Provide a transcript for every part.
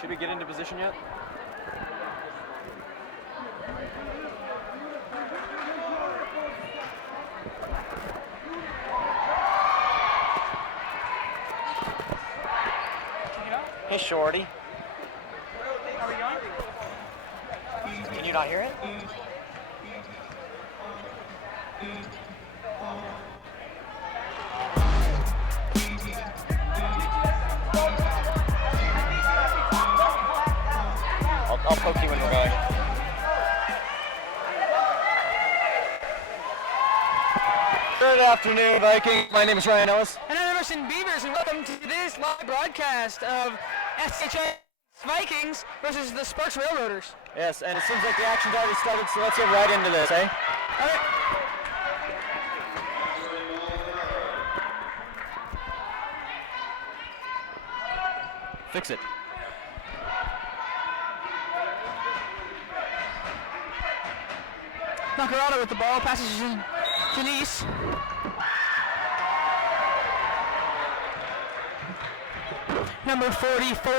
Should we get into position yet? Hey, Shorty. Are we going? Can you not hear it? I'll poke you when we're going. Good afternoon, Vikings. My name is Ryan Ellis. And I'm Emerson Beavers, and welcome to this live broadcast of STHS Vikings versus the Sparks Railroaders. Yes, and it seems like the action's already started, so let's get right into this, eh? All right. Fix it. Nakarada with the ball, passes to Denise. Number 44,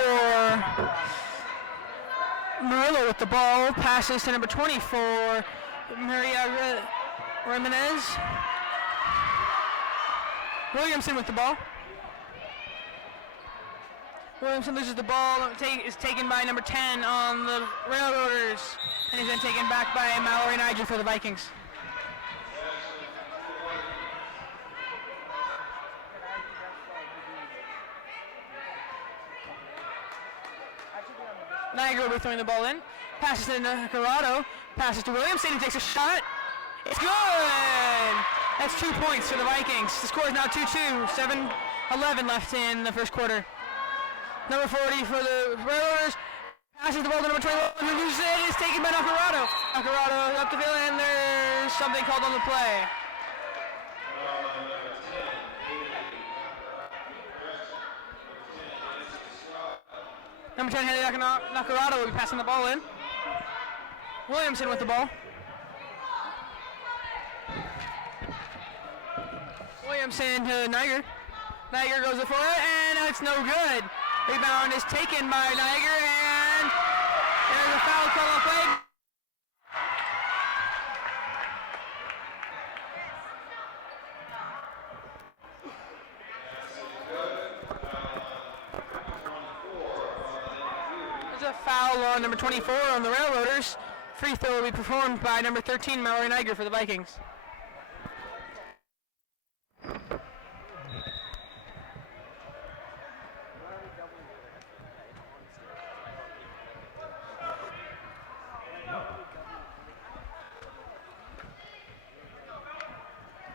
Murillo with the ball, passes to number 24, Maria Jimenez. Williamson with the ball. Williamson loses the ball, is taken by number 10 on the Railroaders, and is then taken back by Mallory Niger for the Vikings. Niger will be throwing the ball in. Passes to Nakarado. Passes to Williamson. He takes a shot. It's good! That's 2 points for the Vikings. The score is now 2-2. 7-11 left in the first quarter. Number 40 for the Railroaders. Passes the ball to number 21. Who loses it is taken by Nakarado. Nakarado up the field, and there's something called on the play. Number 10, Haley Nakarado will be passing the ball in. Williamson with the ball. Williamson to Niger. Niger goes for it, and it's no good. Rebound is taken by Niger, and there's a foul call on play. There's a foul on number 24 on the Railroaders. Free throw will be performed by number 13, Mallory Niger for the Vikings.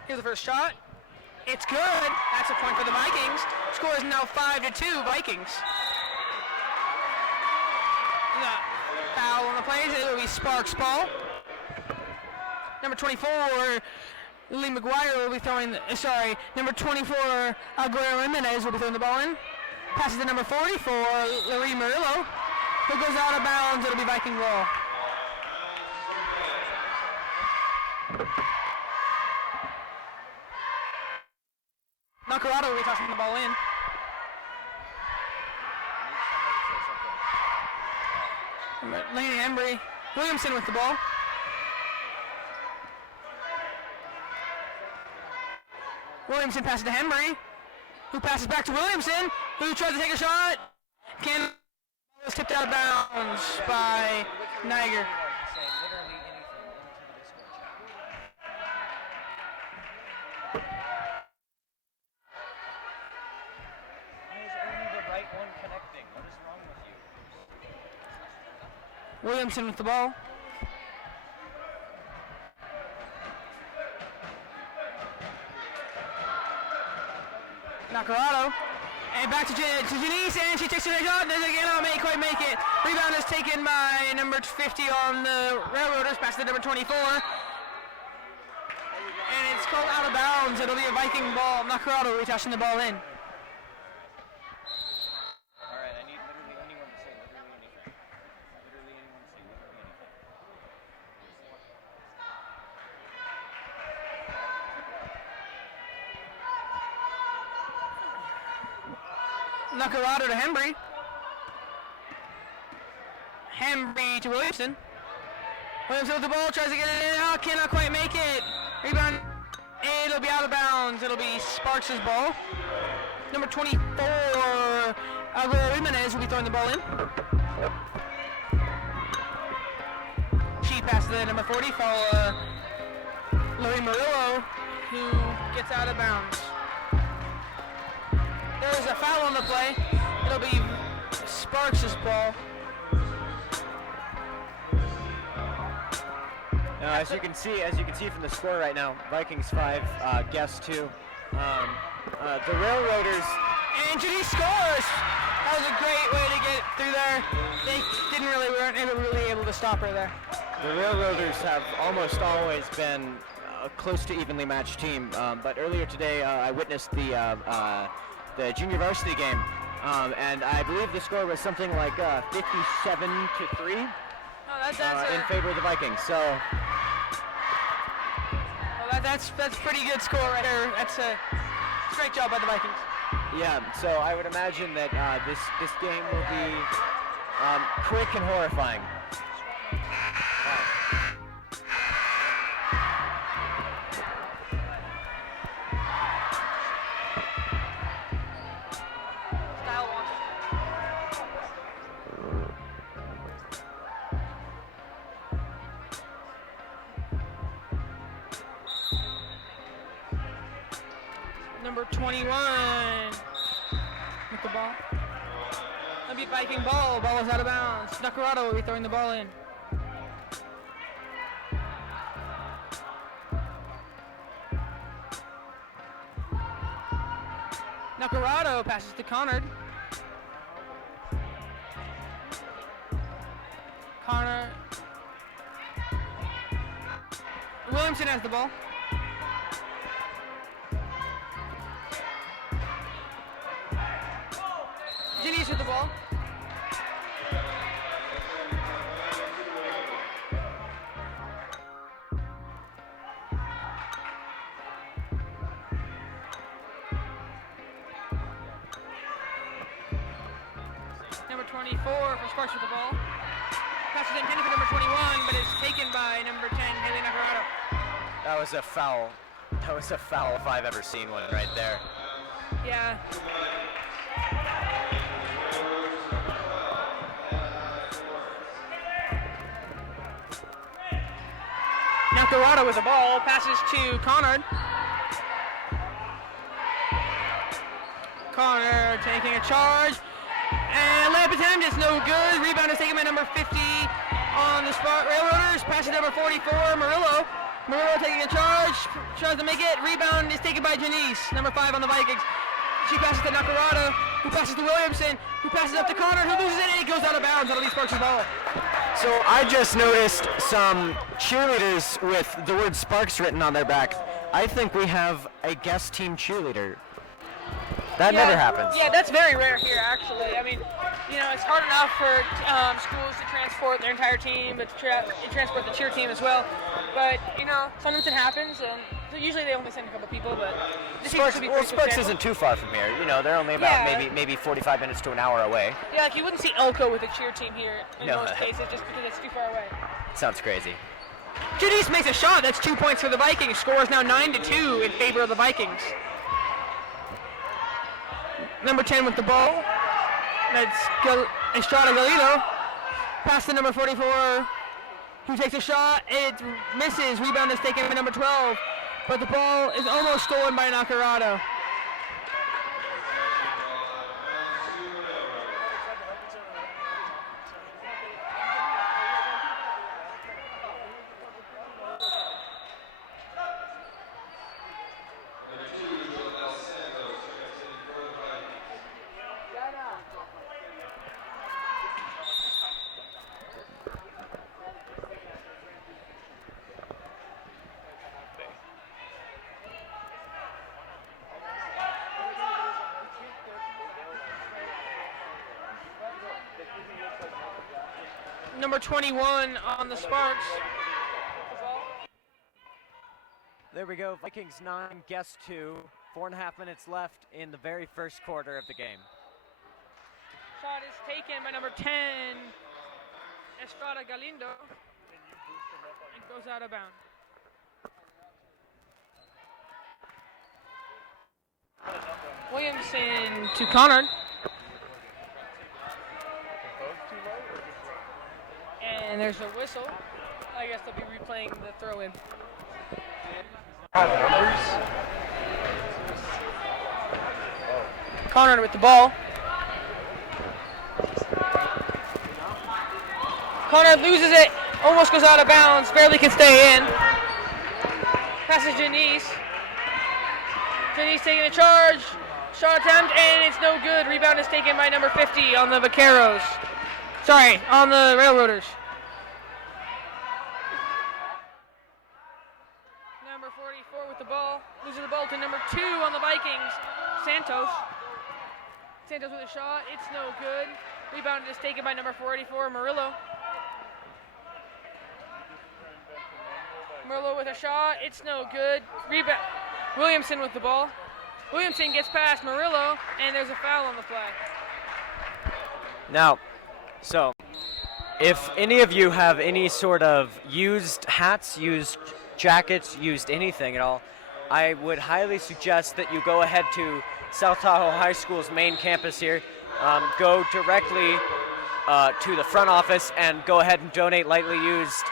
Here's the first shot. It's good. That's a point for the Vikings. Score is now 5-2 Vikings. Foul on the plays. It will be Sparks ball. Number 24, Lee McGuire will be throwing, number 24, Aguero Jimenez will be throwing the ball in. Passes to number 44, Larry Murillo, who goes out of bounds. It'll be Viking ball. Nakarado will be tossing the ball in. Laney Embry. Williamson with the ball. Williamson passes to Embry, who passes back to Williamson, who tries to take a shot. Was tipped out of bounds by Niger. Williamson with the ball. Nakarado. And back to Janice, and she takes a shot. Does it again, quite make it. Rebound is taken by number 50 on the Railroaders, past the number 24. And it's called out of bounds. It'll be a Viking ball. Nakarado will be tossing the ball in. Nakarado to Hembry. Hembry to Williamson. Williamson with the ball, tries to get it in, cannot quite make it. Rebound, it'll be out of bounds. It'll be Sparks' ball. Number 24, Alvaro Jimenez will be throwing the ball in. She passes to number 40, Louis Murillo, who gets out of bounds. There's a foul on the play. It'll be Sparks' ball. Now, as you can see from the score right now, Vikings 5, Guests 2. The Railroaders. And Judy scores. That was a great way to get through there. They weren't really able to stop her there. The Railroaders have almost always been a close to evenly matched team, but earlier today I witnessed the junior varsity game, and I believe the score was something like 57-3 in favor of the Vikings. So. Well, that's pretty good score right there. That's a great job by the Vikings. Yeah, so I would imagine that this game will be quick and horrifying. Number 21 with the ball. That'll be Viking ball. Ball is out of bounds. Nakarado will be throwing the ball in. Nakarado passes to Connard. Connor. Williamson has the ball. Janice with the ball. Number 24 for Sparks with the ball. Pass is intended for number 21, but it's taken by number 10, Haley Nakarado. That was a foul. That was a foul if I've ever seen one right there. Yeah. Nakarado with the ball, passes to Connard. Connor taking a charge, and layup attempt is no good. Rebound is taken by number 50 on the spot. Railroaders, passes number 44, Murillo. Murillo taking a charge, tries to make it. Rebound is taken by Janice, number 5 on the Vikings. She passes to Nakarado, who passes to Williamson, who passes up to Connor, who loses it, and it goes out of bounds. That'll be Sparks' ball. So I just noticed some cheerleaders with the word Sparks written on their back. I think we have a guest team cheerleader. That never happens. Yeah, that's very rare here, actually. I mean, it's hard enough for schools to transport their entire team, but to transport the cheer team as well. But, sometimes it happens, and usually they only send a couple people, but Sparks isn't too far from here. They're only about maybe 45 minutes to an hour away. Yeah, like you wouldn't see Elko with a cheer team here in most cases just because it's too far away. Sounds crazy. Janice makes a shot. That's 2 points for the Vikings. Score is now 9-2 in favor of the Vikings. Number 10 with the ball. That's Estrada Galido. Pass to number 44, who takes a shot. It misses. Rebound is taken by number 12. But the ball is almost stolen by Nakarado. Number 21 on the Sparks. There we go. Vikings 9, Guests 2. 4.5 minutes left in the very first quarter of the game. Shot is taken by number 10, Estrada Galindo. It goes out of bounds. Williamson to Connor. And there's a whistle. I guess they'll be replaying the throw-in. Connor with the ball. Connor loses it, almost goes out of bounds, barely can stay in. Passes Janice. Janice taking a charge. Shot attempt, and it's no good. Rebound is taken by number 50 on the Vaqueros. Sorry, on the Railroaders. Number 44 with the ball. Loses the ball to number 2 on the Vikings. Santos. Santos with a shot. It's no good. Rebound is taken by number 44, Murillo. Murillo with a shot. It's no good. Rebound. Williamson with the ball. Williamson gets past Murillo, and there's a foul on the flag. Now, so if any of you have any sort of used hats, used jackets, used anything at all, I would highly suggest that you go ahead to South Tahoe High School's main campus here. Go directly to the front office and go ahead and donate lightly used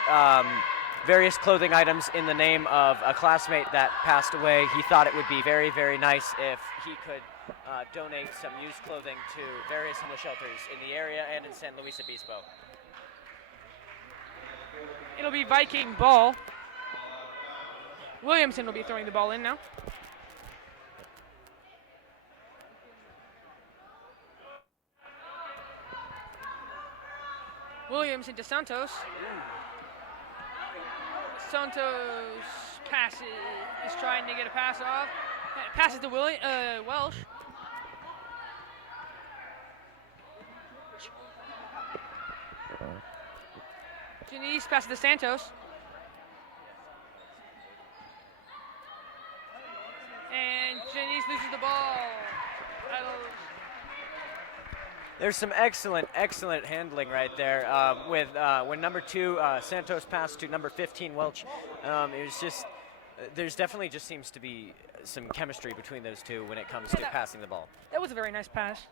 various clothing items in the name of a classmate that passed away. He thought it would be very, very nice if he could donate some used clothing to various homeless shelters in the area and in San Luis Obispo. It'll be Viking ball. Williamson will be throwing the ball in now. Williamson to Santos. Santos passes, is trying to get a pass off. Passes to Welsh. Janice passes to Santos. And Janice loses the ball. There's some excellent handling right there with when number 2 Santos passed to number 15 Welch. It was just there's definitely just seems to be some chemistry between those two when it comes to passing the ball. That was a very nice pass,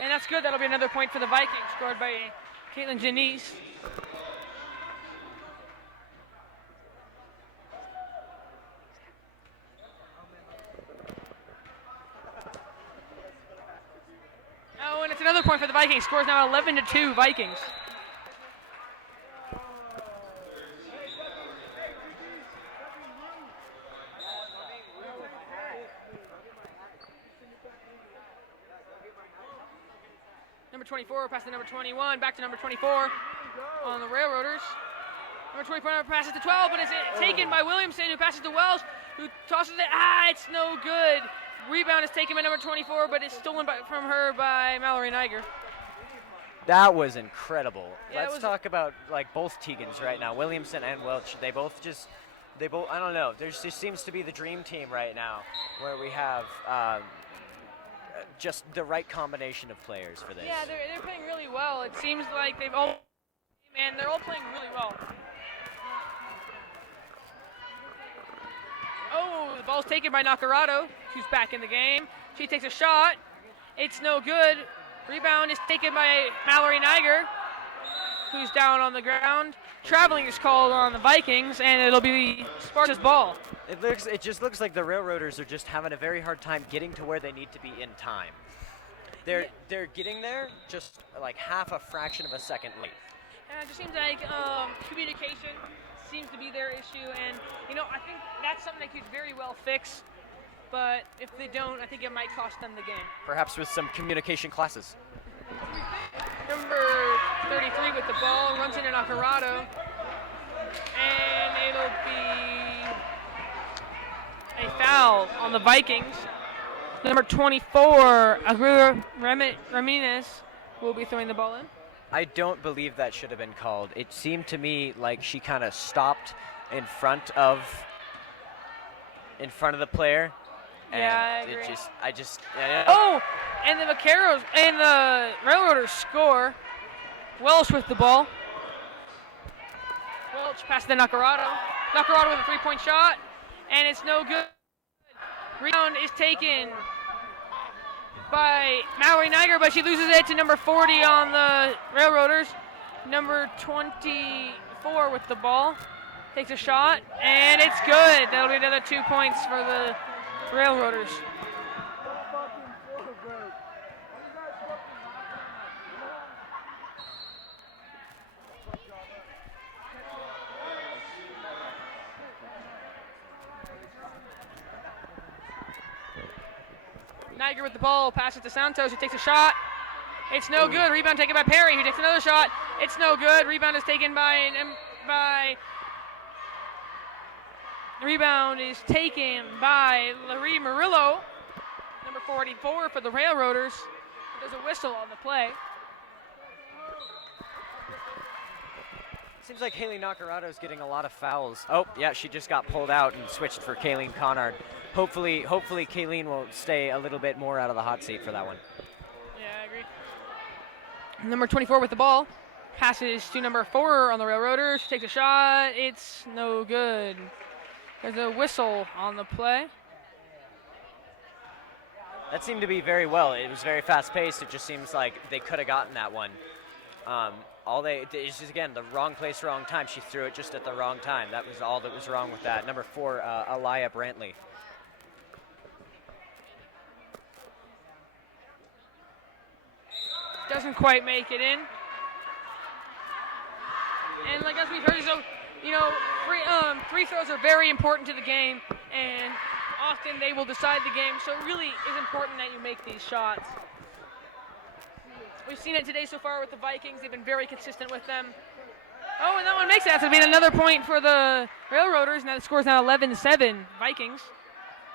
and that's good. That'll be another point for the Vikings, scored by Caitlin Janice. Oh, and it's another point for the Vikings. Scores now 11-2 Vikings. Number 24 passes to number 21, back to number 24 on the Railroaders. Number 24 passes to 12, but it's taken by Williamson, who passes to Wells, who tosses it. It's no good. Rebound is taken by number 24, but it's stolen from her by Mallory Niger. That was incredible. Yeah, Let's talk about like both Tegans right now, Williamson and Welch. They both I don't know. There just seems to be the dream team right now, where we have just the right combination of players for this. Yeah, they're playing really well. It seems like they're all playing really well. Oh, the ball's taken by Nakarado, who's back in the game. She takes a shot. It's no good. Rebound is taken by Mallory Niger, who's down on the ground. Traveling is called on the Vikings, and it'll be Sparta's ball. It just looks like the Railroaders are just having a very hard time getting to where they need to be in time. They're getting there just like half a fraction of a second late. And it just seems like communication seems to be their issue, and I think that's something they could very well fix. But if they don't, I think it might cost them the game. Perhaps with some communication classes. Number 33 with the ball runs into Nakarado, and it'll be a foul on the Vikings. Number 24, Aguirre Ramirez, will be throwing the ball in. I don't believe that should have been called. It seemed to me like she kind of stopped in front of the player. And yeah, I agree. Oh! And the Vaqueros and the Railroaders score. Welsh with the ball. Welch passes to Nakarado. Nakarado with a three-point shot, and it's no good. Rebound is taken by Mallory Niger, but she loses it to number 40 on the Railroaders. Number 24 with the ball. Takes a shot, and it's good. That'll be another 2 points for the Railroaders. Niger with the ball, passes to Santos, who takes a shot. It's no good. Rebound taken by Perry, who takes another shot. It's no good. Rebound is taken by Larry Murillo, number 44 for the Railroaders. There's a whistle on the play. Seems like Haley Nakarado is getting a lot of fouls. Oh, yeah, she just got pulled out and switched for Kayleen Connard. Hopefully Kayleen will stay a little bit more out of the hot seat for that one. Yeah, I agree. Number 24 with the ball. Passes to number 4 on the Railroaders. Takes a shot. It's no good. There's a whistle on the play. That seemed to be very well. It was very fast-paced. It just seems like they could have gotten that one. It's just, again, the wrong place, wrong time. She threw it just at the wrong time. That was all that was wrong with that. Number 4, Aliyah Brantley. Doesn't quite make it in. And like as we've heard, so free throws are very important to the game, and often they will decide the game. So it really is important that you make these shots. We've seen it today so far with the Vikings. They've been very consistent with them. Oh, and that one makes that. So it'll be another point for the Railroaders. Now the score is now 11-7 Vikings.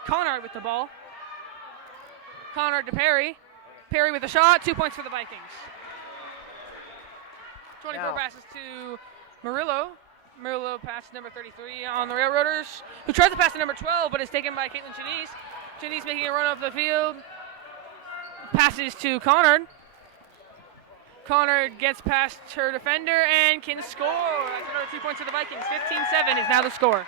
Connard with the ball. Connard to Perry. Perry with a shot. 2 points for the Vikings. 24 passes to Murillo. Murillo passes number 33 on the Railroaders, who tries to pass to number 12, but is taken by Caitlin Chinese. Chinese making a run off the field. Passes to Connard. Connard gets past her defender and can score. That's another 2 points for the Vikings. 15-7 is now the score.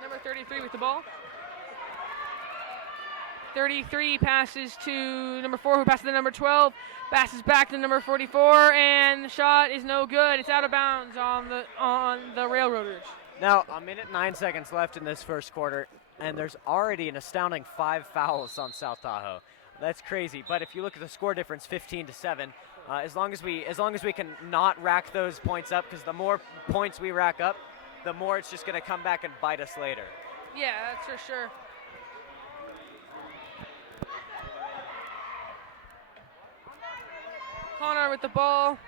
Number 33 with the ball. 33 passes to number 4, who passes to number 12. Passes back to number 44, and the shot is no good. It's out of bounds on the Railroaders. Now, a minute 9 seconds left in this first quarter, and there's already an astounding 5 fouls on South Tahoe. That's crazy. But if you look at the score difference, 15-7, as long as we can not rack those points up, because the more points we rack up, the more it's just going to come back and bite us later. Yeah, that's for sure. Connor with the ball.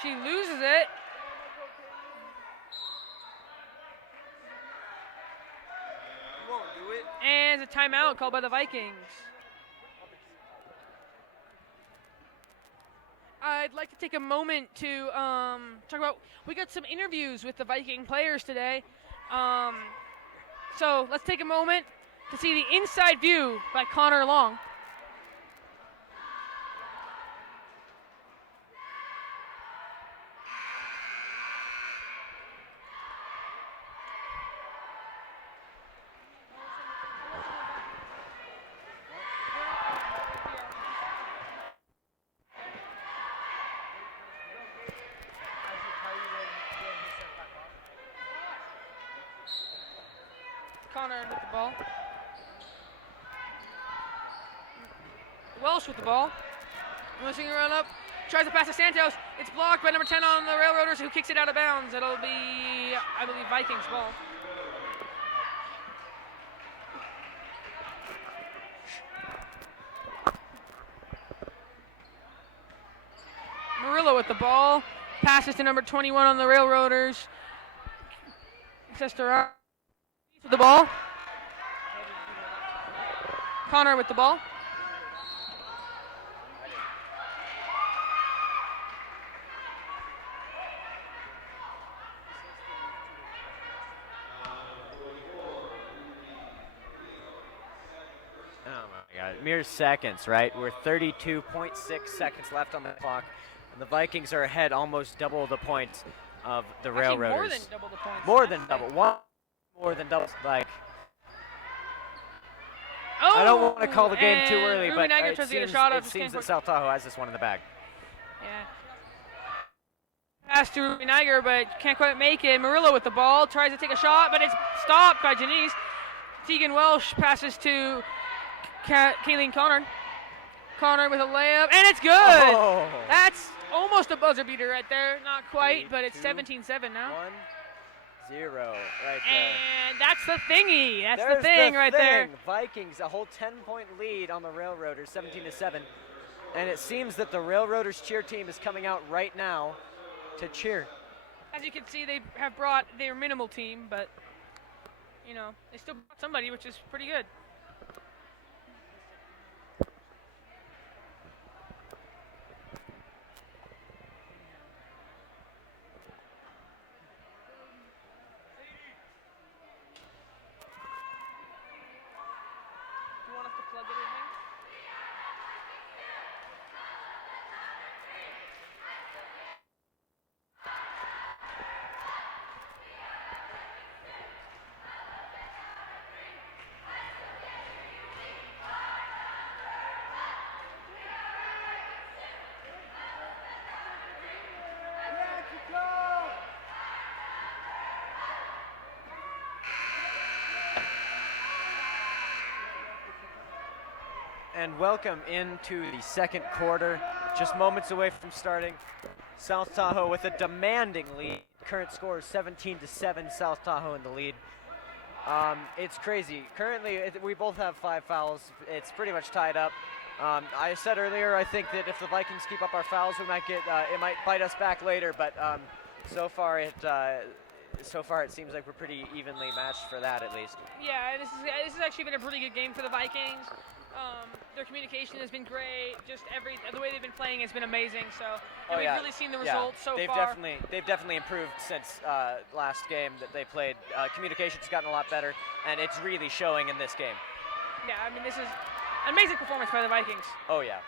She loses it. Won't do it. And it's a timeout called by the Vikings. I'd like to take a moment to talk about, we got some interviews with the Viking players today. So let's take a moment to see the inside view by Connor Long. Connor with the ball. Welsh with the ball. Moving around up. Tries to pass to Santos. It's blocked by number 10 on the Railroaders, who kicks it out of bounds. It'll be, I believe, Vikings ball. Murillo with the ball. Passes to number 21 on the Railroaders. Sister with the ball. Connor with the ball. mere seconds, right? We're 32.6 seconds left on the clock, and the Vikings are ahead almost double the points of the Railroaders. More than double the points. More than double. One more than double. Like, oh, I don't want to call the game too early, Ruby but Niger it tries to get a seems, shot it up, seems that South Tahoe has this one in the bag. Yeah. Pass to Ruby Niger, but can't quite make it. Murillo with the ball, tries to take a shot, but it's stopped by Janice. Tegan Welsh passes to Kayleen Connor. Connor with a layup, and it's good! Oh. That's almost a buzzer beater right there. Not quite, but it's 17-7 now. 1-0 right there. And that's the thingy. That's There's the thing right there. Vikings, a whole 10-point lead on the Railroaders, 17-7. And it seems that the Railroaders cheer team is coming out right now to cheer. As you can see, they have brought their minimal team, but, you know, they still brought somebody, which is pretty good. And welcome into the second quarter, just moments away from starting. South Tahoe with a demanding lead. Current score is 17-7, South Tahoe in the lead. It's crazy. Currently, we both have 5 fouls. It's pretty much tied up. I said earlier, I think that if the Vikings keep up our fouls, we might get it might bite us back later. But so far it seems like we're pretty evenly matched for that, at least. Yeah, this has actually been a pretty good game for the Vikings. Their communication has been great. Just the way they've been playing has been amazing. So we've really seen the results so far. They've definitely improved since last game that they played. Communication's gotten a lot better, and it's really showing in this game. Yeah, I mean, this is an amazing performance by the Vikings. Oh yeah.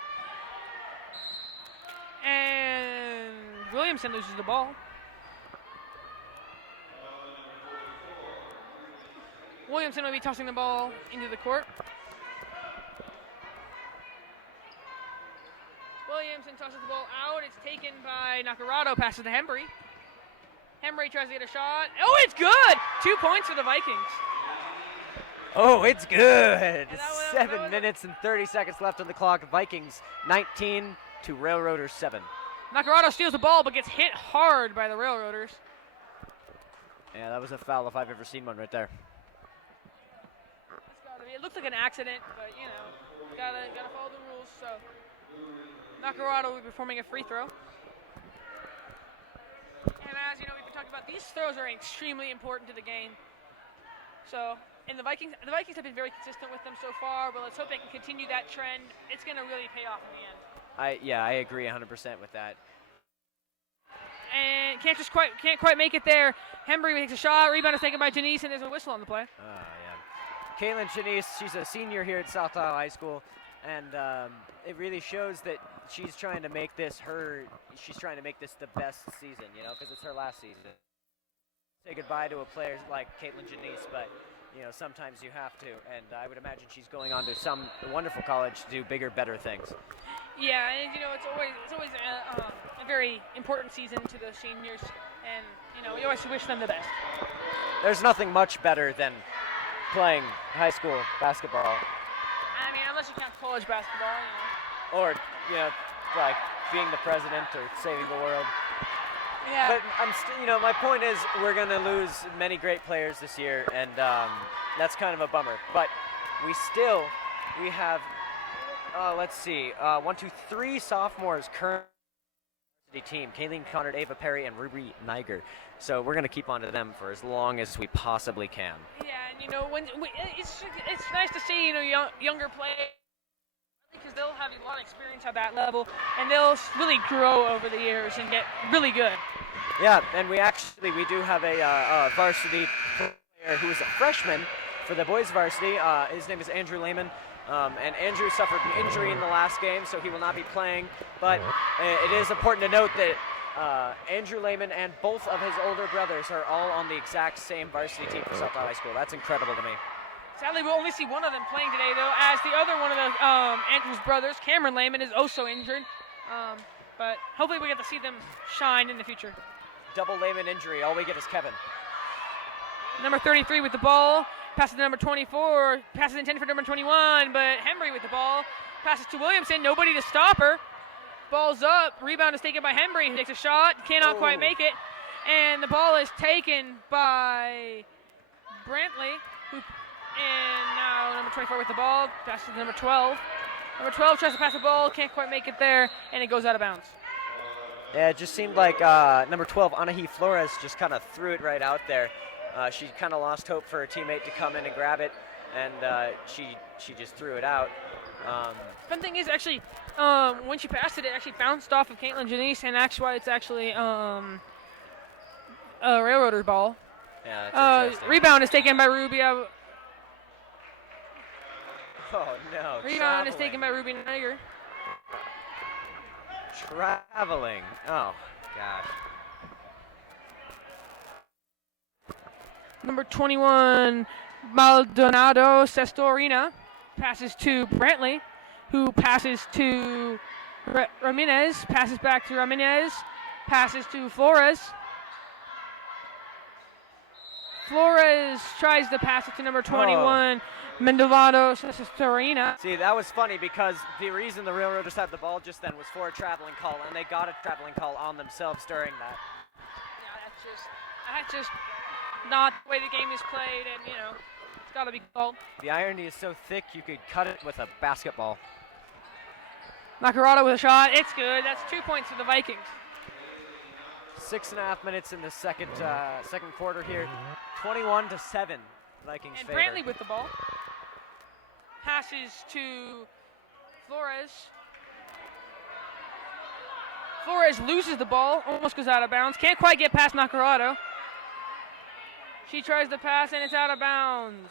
And Williamson loses the ball. Williamson will be tossing the ball into the court. Williamson tosses the ball out. It's taken by Nakarado, passes to Hembry. Hembry tries to get a shot. Oh, it's good! 2 points for the Vikings. Oh, it's good! 7 minutes and 30 seconds left on the clock. Vikings 19 to Railroaders 7. Nakarado steals the ball but gets hit hard by the Railroaders. Yeah, that was a foul if I've ever seen one right there. It looks like an accident, but you know, gotta follow the rules. So Nakarado will be performing a free throw. And as you know, we've been talking about, these throws are extremely important to the game. So, and the Vikings have been very consistent with them so far, but let's hope they can continue that trend. It's going to really pay off in the end. I agree 100% with that. And can't quite make it there. Hembry takes a shot. Rebound is taken by Janice, and there's a whistle on the play. Yeah. Caitlin Janice, she's a senior here at South Tahoe High School, and it really shows that she's trying to make this the best season, you know, because it's her last season. Say goodbye to a player like Caitlin Janice, but you know, sometimes you have to, and I would imagine she's going on to some wonderful college to do bigger, better things. Yeah, and you know, it's always a very important season to the seniors, and you know, we always wish them the best. There's nothing much better than playing high school basketball. I mean, unless you count college basketball, you know. Or, you know, like being the president or saving the world. Yeah. But my point is we're going to lose many great players this year, and that's kind of a bummer. But we have, let's see, 3 sophomores currently on the team: Kayleen Connard, Ava Perry, and Ruby Niger. So we're going to keep on to them for as long as we possibly can. Yeah, and you know, it's nice to see, you know, younger players, because they'll have a lot of experience at that level, and they'll really grow over the years and get really good. Yeah, and we do have a varsity player who is a freshman for the boys varsity. His name is Andrew Lehman, And Andrew suffered an injury in the last game, so he will not be playing. But it is important to note that Andrew Lehman and both of his older brothers are all on the exact same varsity team for South High School. That's incredible to me. Sadly, we'll only see one of them playing today, though, as the other one of the Andrew's brothers, Cameron Lehman, is also injured. But hopefully we get to see them shine in the future. Double Lehman injury. All we get is Kevin. Number 33 with the ball. Passes to number 24. Passes intended for number 21, but Hembry with the ball. Passes to Williamson. Nobody to stop her. Ball's up. Rebound is taken by Hembry, who takes a shot. Cannot quite make it. And the ball is taken by Brantley, and now number 24 with the ball. Passes to number 12. Number 12 tries to pass the ball. Can't quite make it there, and it goes out of bounds. Yeah, it just seemed like number 12, Anahi Flores, just kind of threw it right out there. She kind of lost hope for her teammate to come in and grab it, and she just threw it out. Fun thing is, actually, when she passed it, it actually bounced off of Caitlin Janice, and that's why it's actually a Railroader's ball. Yeah, that's interesting. Rebound is taken by Rubio. Oh, no. Rebound is taken by Ruby Niger. Traveling. Oh, gosh. Number 21, Maldonado Sestorina, passes to Brantley, who passes to Ramirez, passes back to Ramirez, passes to Flores. Flores tries to pass it to number 21, Maldonado Sestorina. See, that was funny because the reason the Railroaders had the ball just then was for a traveling call, and they got a traveling call on themselves during that. Yeah, that's just not the way the game is played, and it's got to be called. The irony is so thick you could cut it with a basketball. Nakarada with a shot. It's good. That's 2 points for the Vikings. 6.5 minutes in the second quarter here. 21-7, Vikings And favor. Brantley with the ball. Passes to Flores. Flores loses the ball, almost goes out of bounds. Can't quite get past Nakarado. She tries to pass, and it's out of bounds.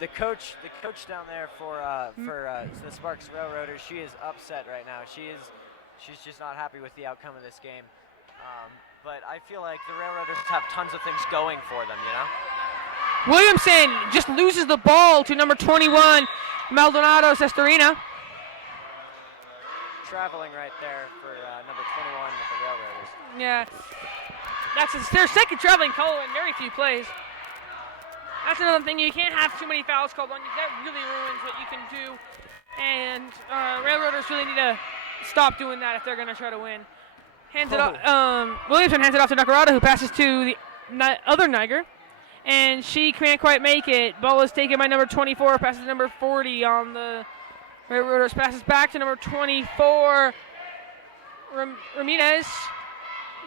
The coach down there for the Sparks Railroaders, she is upset right now. She's just not happy with the outcome of this game. But I feel like the Railroaders have tons of things going for them, Williamson just loses the ball to number 21, Maldonado Sestorina. Traveling right there for number 21 with the Railroaders. Yeah, that's their second traveling call in very few plays. That's another thing. You can't have too many fouls called on you. That really ruins what you can do. And Railroaders really need to stop doing that if they're going to try to win. Williamson hands it off to Nakarada, who passes to the other Niger. And she can't quite make it. Ball is taken by number 24, passes to number 40 on the Railroaders. Passes back to number 24, Ramirez.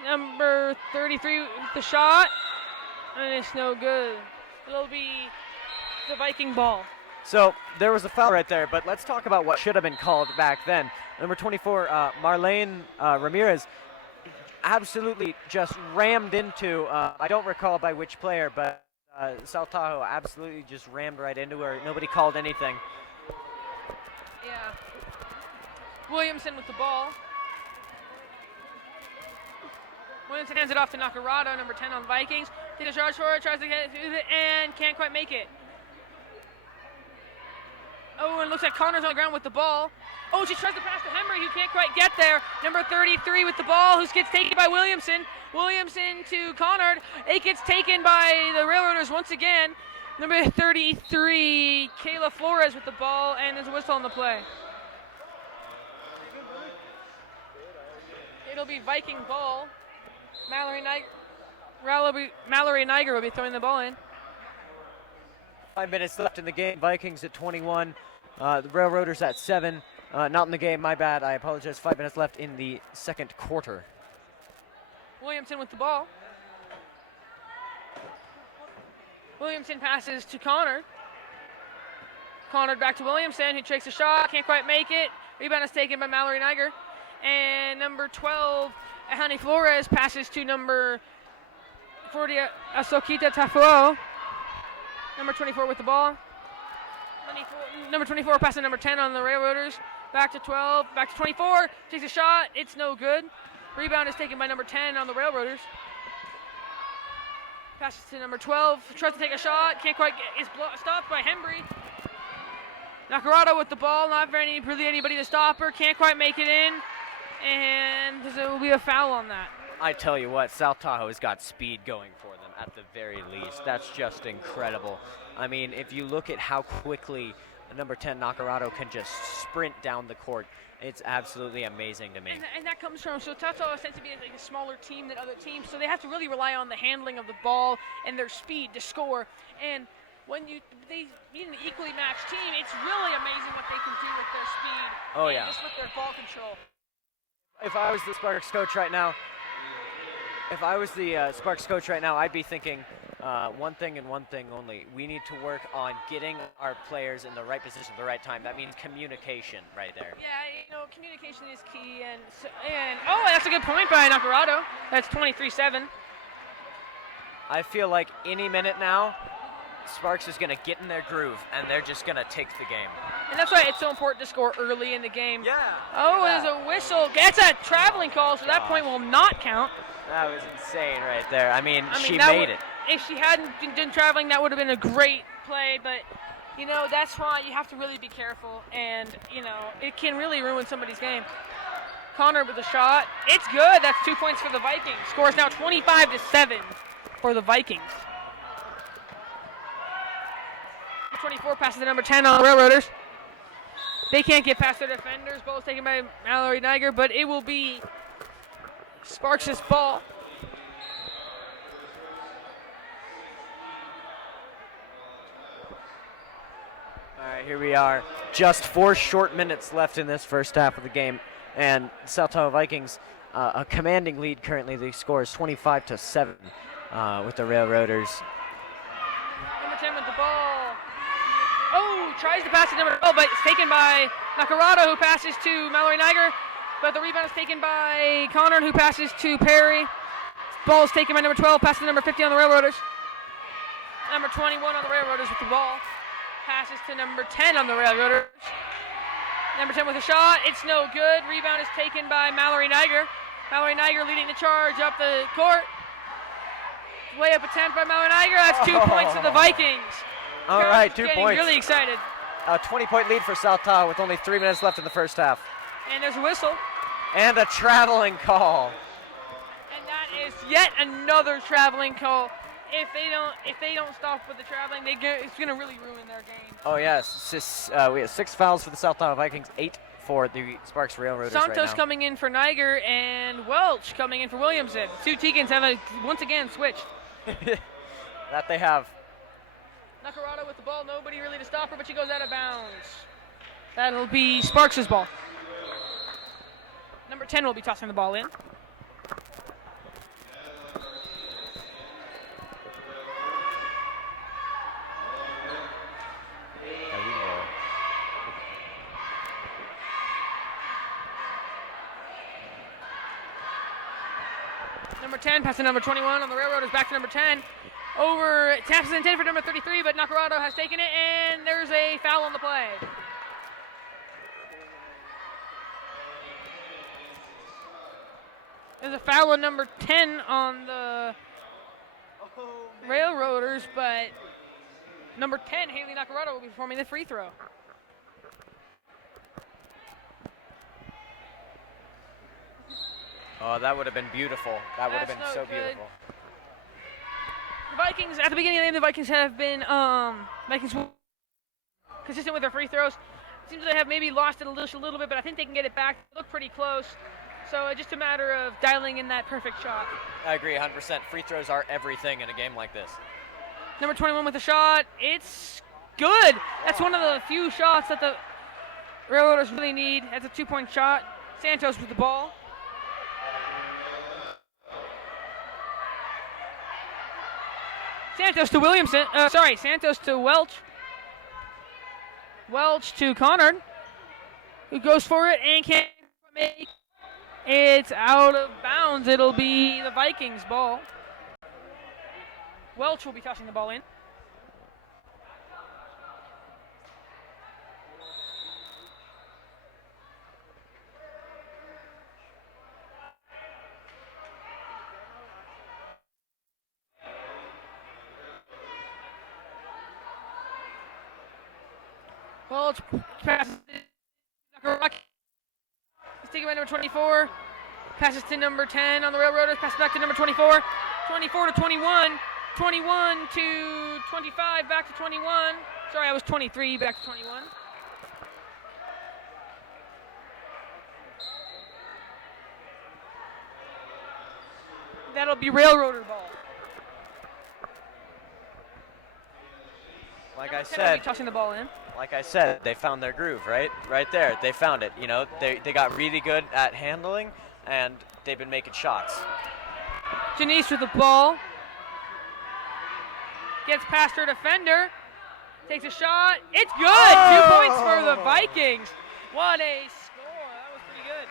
Number 33 with the shot. And it's no good. It'll be the Viking ball. So there was a foul right there, but let's talk about what should have been called back then. Number 24, Marlene Ramirez, absolutely just rammed into, I don't recall by which player, but South Tahoe absolutely just rammed right into her. Nobody called anything. Yeah. Williamson with the ball. Williamson hands it off to Nakarado, number 10 on Vikings. Takes a shot for it, tries to get it, and can't quite make it. Oh, and looks like Connor's on the ground with the ball. Oh, she tries to pass to Hembry, who can't quite get there. Number 33 with the ball, who gets taken by Williamson. Williamson to Connard. It gets taken by the Railroaders once again. Number 33, Kayla Flores with the ball, and there's a whistle on the play. It'll be Viking ball. Mallory Niger will be throwing the ball in. 5 minutes left in the game. Vikings at 21. The Railroaders at 7. Not in the game, my bad. I apologize. 5 minutes left in the second quarter. Williamson with the ball. Williamson passes to Connor. Connor back to Williamson, who takes a shot. Can't quite make it. Rebound is taken by Mallory Niger. And number 12, Ahani Flores, passes to number Asokita Tafuo. Number 24 with the ball. Number 24 passing number 10 on the Railroaders. Back to 12, back to 24. Takes a shot. It's no good. Rebound is taken by number 10 on the Railroaders. Passes to number 12. Tries to take a shot. Can't quite get. Is stopped by Hembry. Nakarado with the ball. Not really anybody to stop her. Can't quite make it in. And there will be a foul on that. I tell you what, South Tahoe has got speed going for them at the very least. That's just incredible. I mean, if you look at how quickly number 10 Nakarado can just sprint down the court, it's absolutely amazing to me. And that comes from, so Tahoe tends to be like a smaller team than other teams, so they have to really rely on the handling of the ball and their speed to score. And when they meet an equally matched team, it's really amazing what they can do with their speed. Oh, and yeah. Just with their ball control. If I was the Sparks coach right now, I'd be thinking one thing and one thing only. We need to work on getting our players in the right position at the right time. That means communication right there. Yeah, communication is key. And that's a good point by Nakarado. That's 23-7. I feel like any minute now, Sparks is going to get in their groove, and they're just going to take the game. And that's why it's so important to score early in the game. Yeah. Oh, there's a whistle. That's a traveling call, so that point will not count. That was insane right there. I mean she that made it. If she hadn't done traveling, that would have been a great play, but, that's why you have to really be careful, and, it can really ruin somebody's game. Connor with a shot. It's good. That's 2 points for the Vikings. Score is now 25-7 for the Vikings. 24 passes to number 10 on the Railroaders. They can't get past their defenders. Ball is taken by Mallory Niger, but it will be Sparks' ball. All right, here we are. Just 4 short minutes left in this first half of the game, and South Tahoe Vikings a commanding lead currently. The score is 25-7 with the Railroaders. Number 10 with the ball. Oh, tries to pass to number 12, but it's taken by Nakarado, who passes to Mallory Niger. But the rebound is taken by Connor, who passes to Perry. Ball is taken by number 12, passes to number 50 on the Railroaders. Number 21 on the Railroaders with the ball. Passes to number 10 on the Railroaders. Number 10 with a shot. It's no good. Rebound is taken by Mallory Niger. Mallory Niger leading the charge up the court. Layup attempt by Mallory Niger. That's 2 points for the Vikings. All right, 2 points. Really excited. A 20-point lead for South Tahoe with only 3 minutes left in the first half. And there's a whistle. And a traveling call. And that is yet another traveling call. If they don't stop with the traveling, it's going to really ruin their game. Oh yes, we have 6 fouls for the South Tahoe Vikings, 8 for the Sparks Railroaders Santos right now. coming in for Niger and Welch coming in for Williamson. 2 Tegans have once again switched. That they have. Nakarado with the ball, nobody really to stop her, but she goes out of bounds. That'll be Sparks' ball. Number 10 will be tossing the ball in. Number 10 passing number 21 on the Railroaders, back to number 10. Over, taps is intended for number 33, but Nakarado has taken it, and there's a foul on the play. There's a foul on number 10 on the Railroaders, but number 10, Haley Nakarado, will be performing the free throw. Oh, that would have been beautiful. That would have been so beautiful. The Vikings, at the beginning of the game, the Vikings have been consistent with their free throws. It seems they have maybe lost it a little bit, but I think they can get it back. They look pretty close. So it's just a matter of dialing in that perfect shot. I agree 100%. Free throws are everything in a game like this. Number 21 with the shot. It's good. That's one of the few shots that the Railroaders really need. That's a 2-point shot. Santos with the ball. Santos to Williamson. Santos to Welch. Welch to Connard, who goes for it and can't make. It's out of bounds. It'll be the Vikings' ball. Welch will be tossing the ball in. Welch passes. He's taken by number 24. Passes to number 10 on the Railroaders. Passes back to number 24. 24 to 21. 21 to 25. Back to 21. Sorry, I was 23. Back to 21. That'll be Railroader ball. Like I 10 will be said, tossing the ball in. like I said, they found their groove, right? Right there, they found it. You know, they got really good at handling, and they've been making shots. Janice with the ball. Gets past her defender. Takes a shot. It's good! 2 points for the Vikings. What a score. That was pretty good.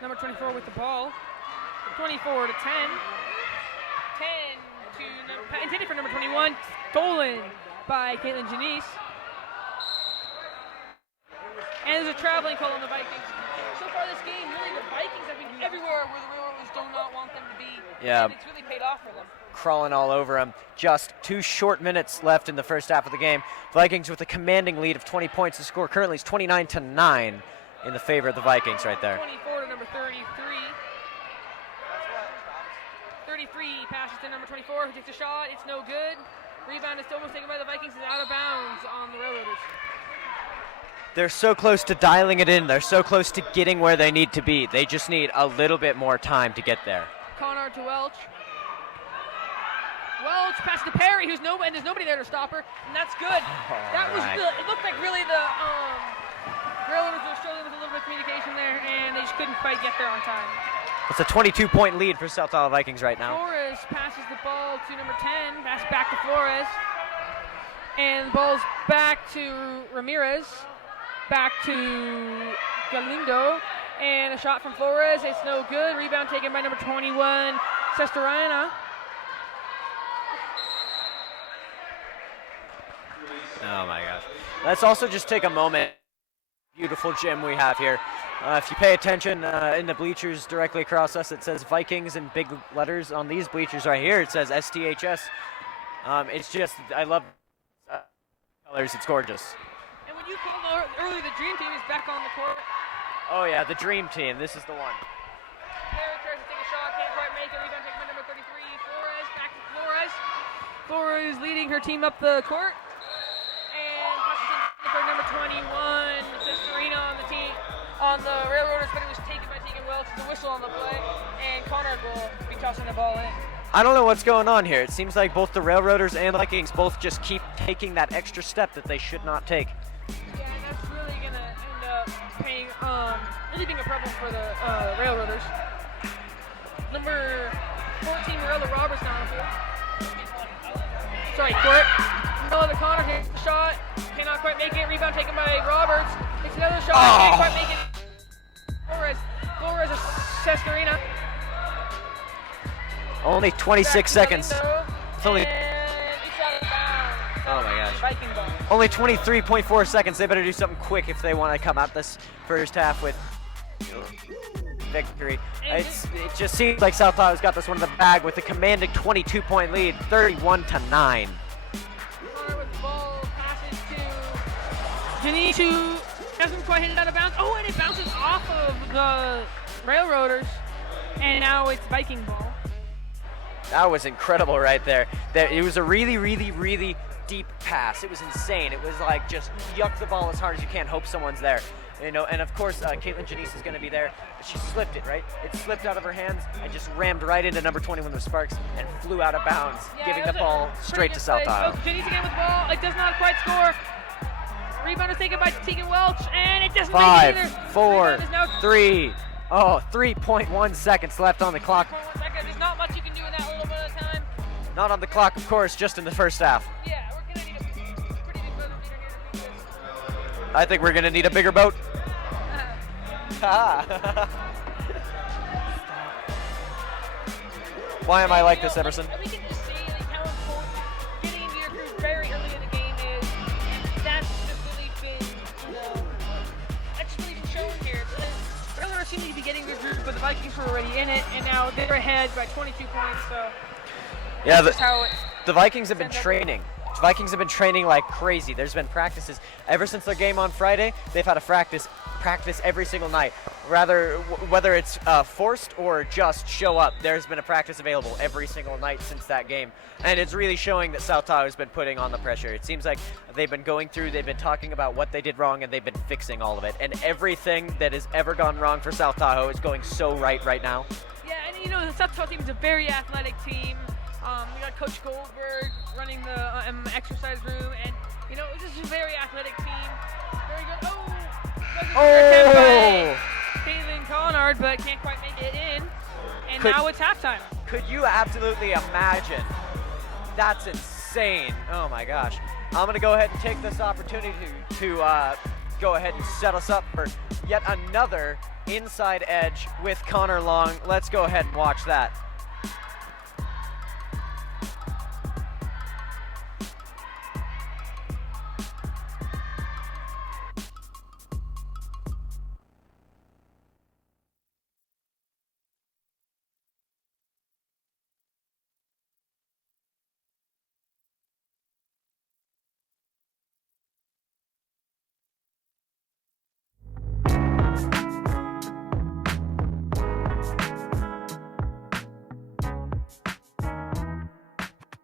Number 24 with the ball. 24 to 10. 10 to intended for number 21. Stolen by Caitlin Janice. And there's a traveling call on the Vikings. So far this game, really the Vikings have been everywhere where the Railroaders do not want them to be. Yeah. And it's really paid off for them. Crawling all over them. Just 2 short minutes left in the first half of the game. Vikings with a commanding lead of 20 points. The score currently is 29-9 in the favor of the Vikings right there. 24 to number 33. 33 passes to number 24, who takes a shot. It's no good. Rebound is almost taken by the Vikings. It's out of bounds on the Railroaders. They're so close to dialing it in. They're so close to getting where they need to be. They just need a little bit more time to get there. Connor to Welch. Welch passes to Perry, and there's nobody there to stop her, and that's good. It looked like really the Railroaders were struggling with a little bit of communication there, and they just couldn't quite get there on time. It's a 22-point lead for South Iowa Vikings right now. Flores passes the ball to number 10, pass back to Flores, and the ball's back to Ramirez, back to Galindo, and a shot from Flores. It's no good. Rebound taken by number 21, Sestorina. Oh my gosh. Let's also just take a moment. Beautiful gym we have here. If you pay attention in the bleachers directly across us, it says Vikings in big letters. On these bleachers right here, it says STHS. It's just, I love colors. It's gorgeous. And when you called earlier, the Dream Team is back on the court. Oh yeah, the Dream Team. This is the one. Perry tries to take a shot, can't quite make it. Rebound taken by number 33, Flores. Back to Flores. Flores leading her team up the court. And passes for number 21, Cesarina on the Railroaders, but it was taken by Tegan Welch. There's a whistle on the play, and Connor will be tossing the ball in. I don't know what's going on here. It seems like both the Railroaders and the Vikings both just keep taking that extra step that they should not take. Yeah, and that's really going to end up really being a problem for the Railroaders. Number 14, Marilla Roberts now on the field. Sorry, Court. Marilla to Connor, takes the shot, cannot quite make it. Rebound taken by Roberts. Takes another shot, can't quite make it. Flores is Sestorina. Only 26 seconds. It's only. It's out of bounds. Oh my gosh. Viking ball. Only 23.4 seconds. They better do something quick if they want to come out this first half with victory. It just seems like South Iowa's got this one in the bag with a commanding 22-point lead, 31-9. Connor with the ball passes to Janice, who doesn't quite hit it out of bounds. Oh, and it bounces off of the Railroaders, and now it's Viking ball. That was incredible right there. It was a really, really, really deep pass. It was insane. It was like just yuck the ball as hard as you can, hope someone's there. You know, and of course, Caitlin Janice is going to be there. She slipped it, right? It slipped out of her hands and just rammed right into number 21 with Sparks and flew out of bounds, giving the ball straight to South Iowa. Oh, Janice again with the ball. It does not quite score. Rebound is taken by Tegan Welch, and it doesn't make it either. 5, 4, 3. Oh, 3.1 seconds left on the clock. 3.1 seconds. There's not much you can do in that little bit of time. Not on the clock, of course, just in the first half. Yeah, we're going to need a pretty big buzzer beater here to do this. I think we're going to need a bigger boat. Why am I like this, Emerson? We can just see like, how the Vikings were already in it, and now they're ahead by 22 points. So yeah, that's how the Vikings have been ends up training. The Vikings have been training like crazy. There's been practices ever since their game on Friday. They've had a practice every single night. Rather, whether it's forced or just show up, there's been a practice available every single night since that game. And it's really showing that South Tahoe has been putting on the pressure. It seems like they've been going through, they've been talking about what they did wrong, and they've been fixing all of it. And everything that has ever gone wrong for South Tahoe is going so right now. Yeah, and you know, the South Tahoe team is a very athletic team. We got Coach Goldberg running the exercise room, and you know, it's just a very athletic team. Very good. Oh! Caitlin Conard, but can't quite make it in. And now it's halftime. Could you absolutely imagine? That's insane. Oh my gosh. I'm going to go ahead and take this opportunity to go ahead and set us up for yet another inside edge with Connor Long. Let's go ahead and watch that.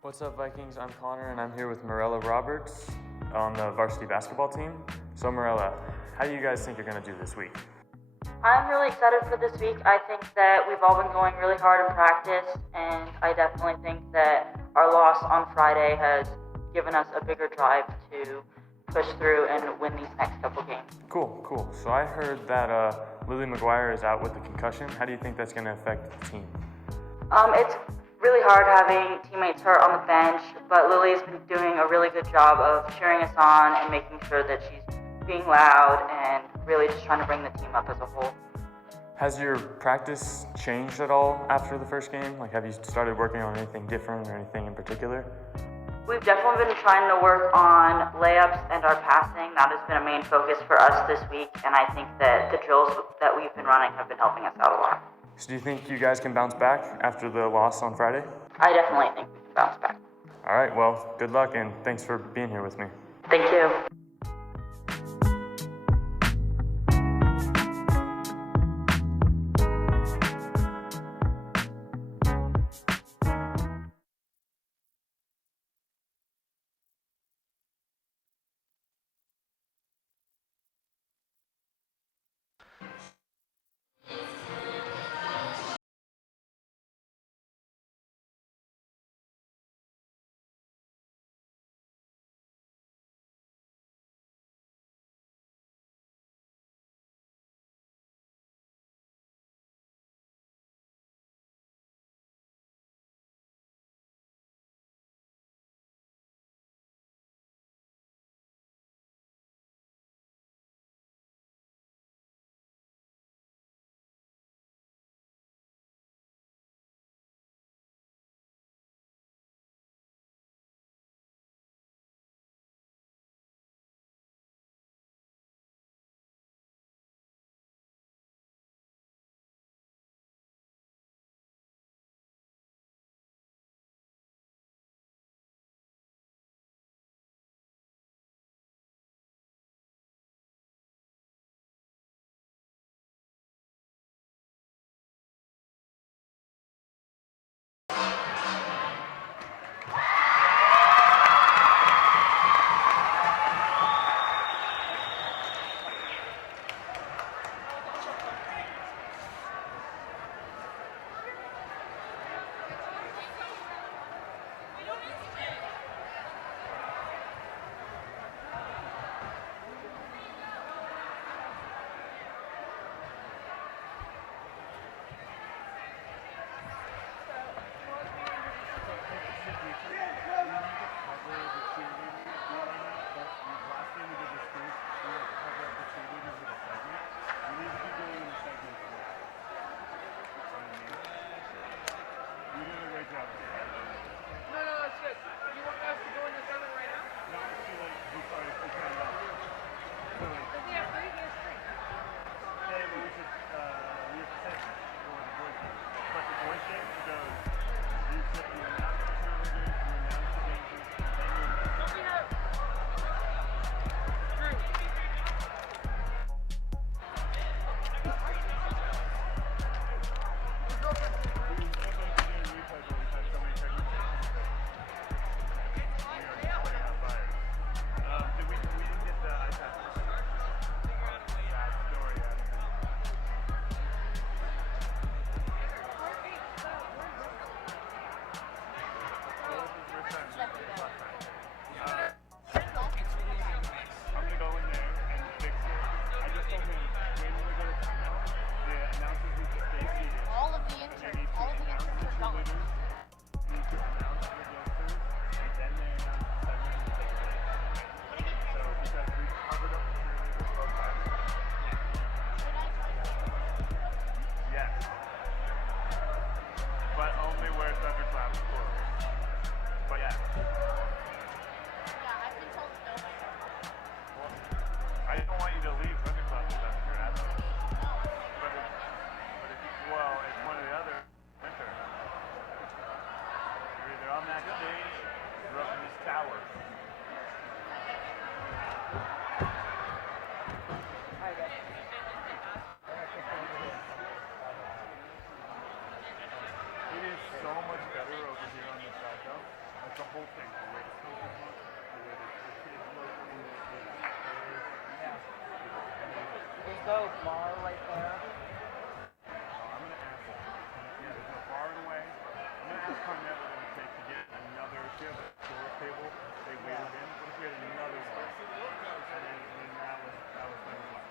What's up, Vikings? I'm Connor, and I'm here with Morella Roberts on the varsity basketball team. So, Morella, how do you guys think you're going to do this week? I'm really excited for this week. I think that we've all been going really hard in practice, and I definitely think that our loss on Friday has given us a bigger drive to push through and win these next couple games. Cool. So I heard that Lily McGuire is out with a concussion. How do you think that's going to affect the team? It's really hard having teammates hurt on the bench, but Lily's been doing a really good job of cheering us on and making sure that she's being loud and really just trying to bring the team up as a whole. Has your practice changed at all after the first game? Like, have you started working on anything different or anything in particular? We've definitely been trying to work on layups and our passing. That has been a main focus for us this week, and I think that the drills that we've been running have been helping us out a lot. So do you think you guys can bounce back after the loss on Friday? I definitely think we can bounce back. All right, well, good luck, and thanks for being here with me. Thank you. time that we're going to take to get another, if we have a score table, they weighed it in, but if we had another one, and then that was kind of like,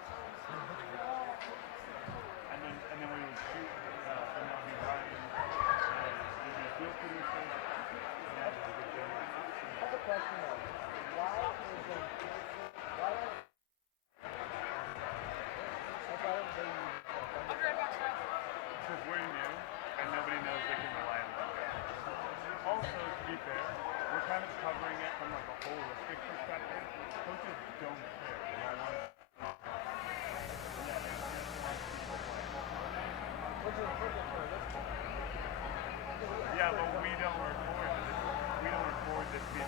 and then we would shoot, and that would be Ryan, and we'd be field producers, yeah, it was a good deal. I have a question though. Why is it, why are, because we're new, and nobody knows they can rely on us. Also, to be fair, we're kind of covering it from like a holistic perspective. Coaches don't care. They don't want to. Yeah, but we don't record this. We don't record this being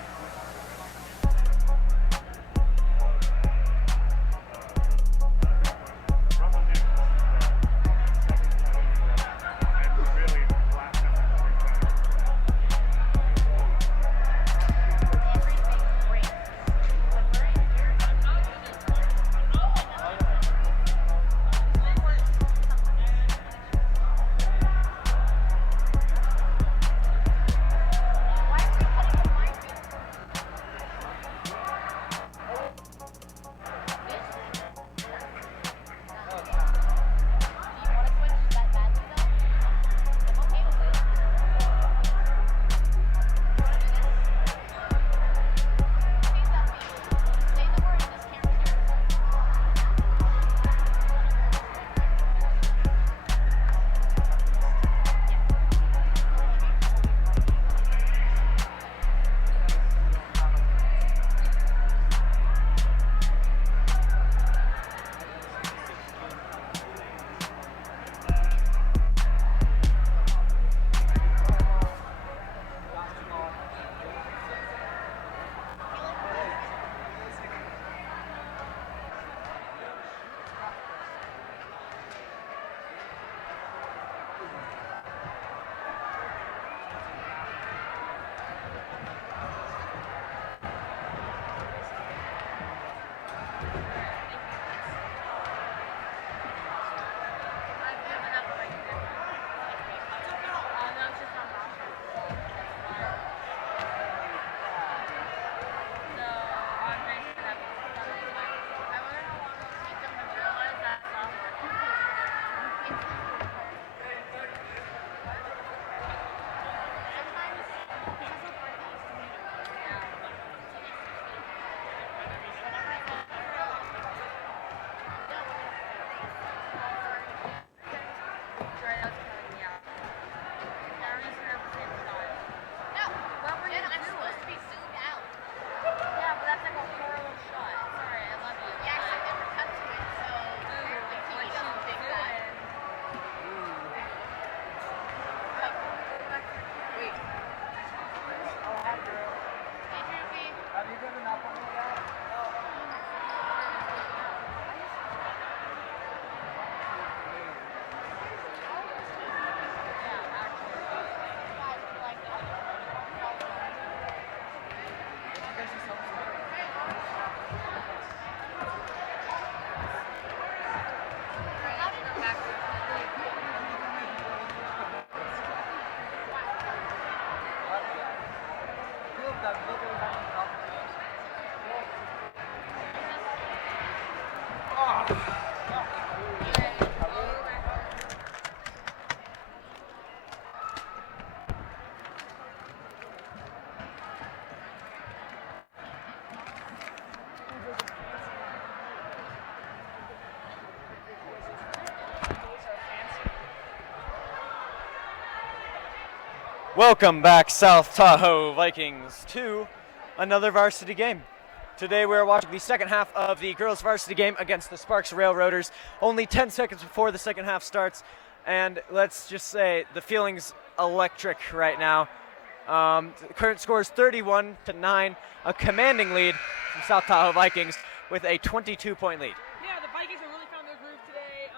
Welcome back, South Tahoe Vikings, to another varsity game. Today we're watching the second half of the girls varsity game against the Sparks Railroaders. Only 10 seconds before the second half starts, and let's just say the feeling's electric right now. The current score is 31-9, a commanding lead from South Tahoe Vikings with a 22-point lead. Yeah, the Vikings have really found their groove today.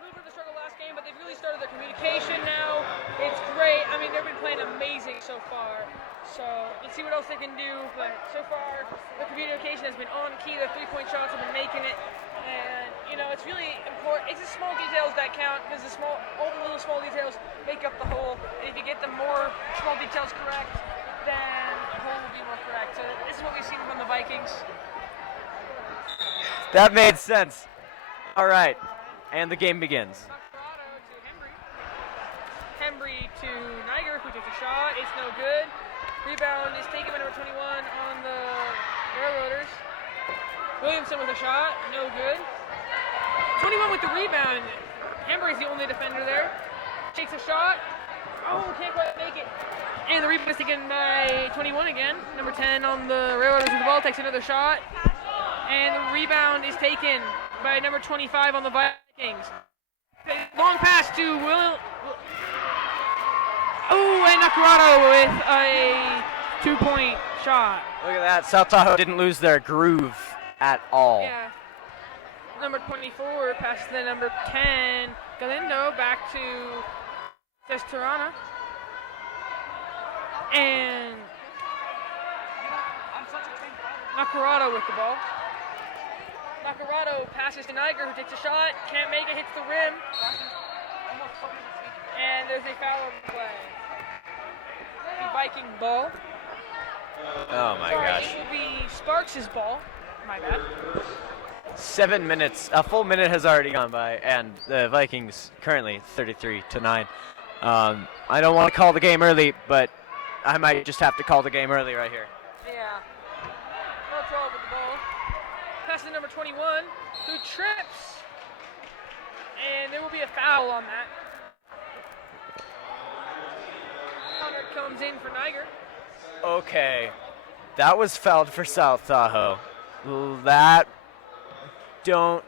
Really bit of a struggle last game, but they've really started their communication now. It's great. I mean, they've been playing amazing so far. So let's see what else they can do. But so far, the communication has been on key. The three-point shots have been making it. And, it's really important. It's the small details that count, because all the little small details make up the whole. And if you get the more small details correct, then the whole will be more correct. So this is what we've seen from the Vikings. That made sense. All right, and the game begins. Colorado to Hembry. Hembry to Niger, who takes a shot. It's no good. Rebound is taken by number 21 on the Railroaders. Williamson with a shot. No good. 21 with the rebound. Hembry's the only defender there. Takes a shot. Oh, can't quite make it. And the rebound is taken by 21 again. Number 10 on the Railroaders with the ball. Takes another shot. And the rebound is taken by number 25 on the Vikings. Long pass to and Nakarado with a 2-point shot. Look at that. South Tahoe didn't lose their groove at all. Yeah. Number 24 passes to number 10. Galindo back to Testerana. And Nakarado with the ball. Nakarado passes to Niger, who takes a shot, can't make it, hits the rim. And there's a foul on the play. The Viking ball. Oh my gosh. It will be Sparks' ball. My bad. 7 minutes, a full minute has already gone by, and the Vikings currently 33-9. I don't want to call the game early, but I might just have to call the game early right here. Yeah. No trouble with the ball. Pass to number 21, who trips. And there will be a foul on that. Connor comes in for Niger. Okay, that was fouled for South Tahoe. I don't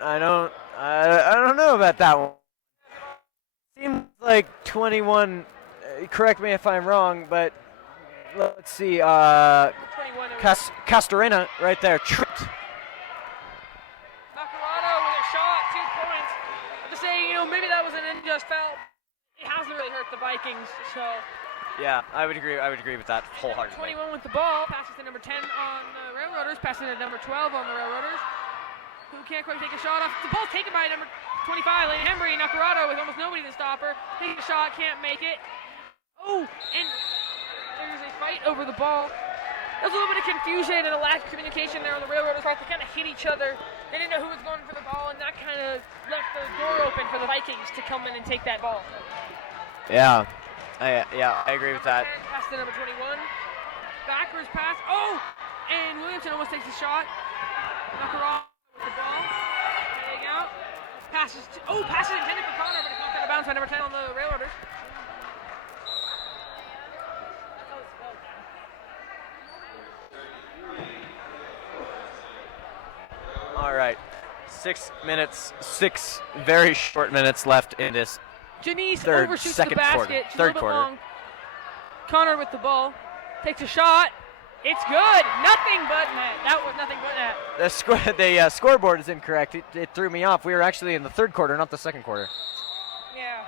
know about that one. Seems like 21. Correct me if I'm wrong, but let's see. Castorena right there tripped. Nakarado with a shot, 2 points. I'm just saying, maybe that was an unjust foul. It hasn't really hurt the Vikings, so. Yeah, I would agree with that wholeheartedly. 21 with the ball, passes to number 10 on the Railroaders, passes to number 12 on the Railroaders, who can't quite take a shot off. The ball's taken by number 25, Lane Hembry. Nakarado with almost nobody to stop her. Takes a shot, can't make it. Oh, and there's a fight over the ball. There's a little bit of confusion and a lack of communication there on the Railroaders' part. They kind of hit each other. They didn't know who was going for the ball, and that kind of left the door open for the Vikings to come in and take that ball. Yeah, I agree with that. Pass to number 21. Backwards pass. Oh, and Williamson almost takes a shot. Nakarado with the ball. Heading out. Passes intended for Connor, but it's knocked out of bounds by number 10 on the Railroaders. All right, 6 minutes, 6 very short minutes left in this Janice third overshoots the basket. Third quarter. Long. Connor with the ball. Takes a shot. It's good. Nothing but net. That was nothing but net. The scoreboard is incorrect. It threw me off. We were actually in the third quarter, not the second quarter. Yeah.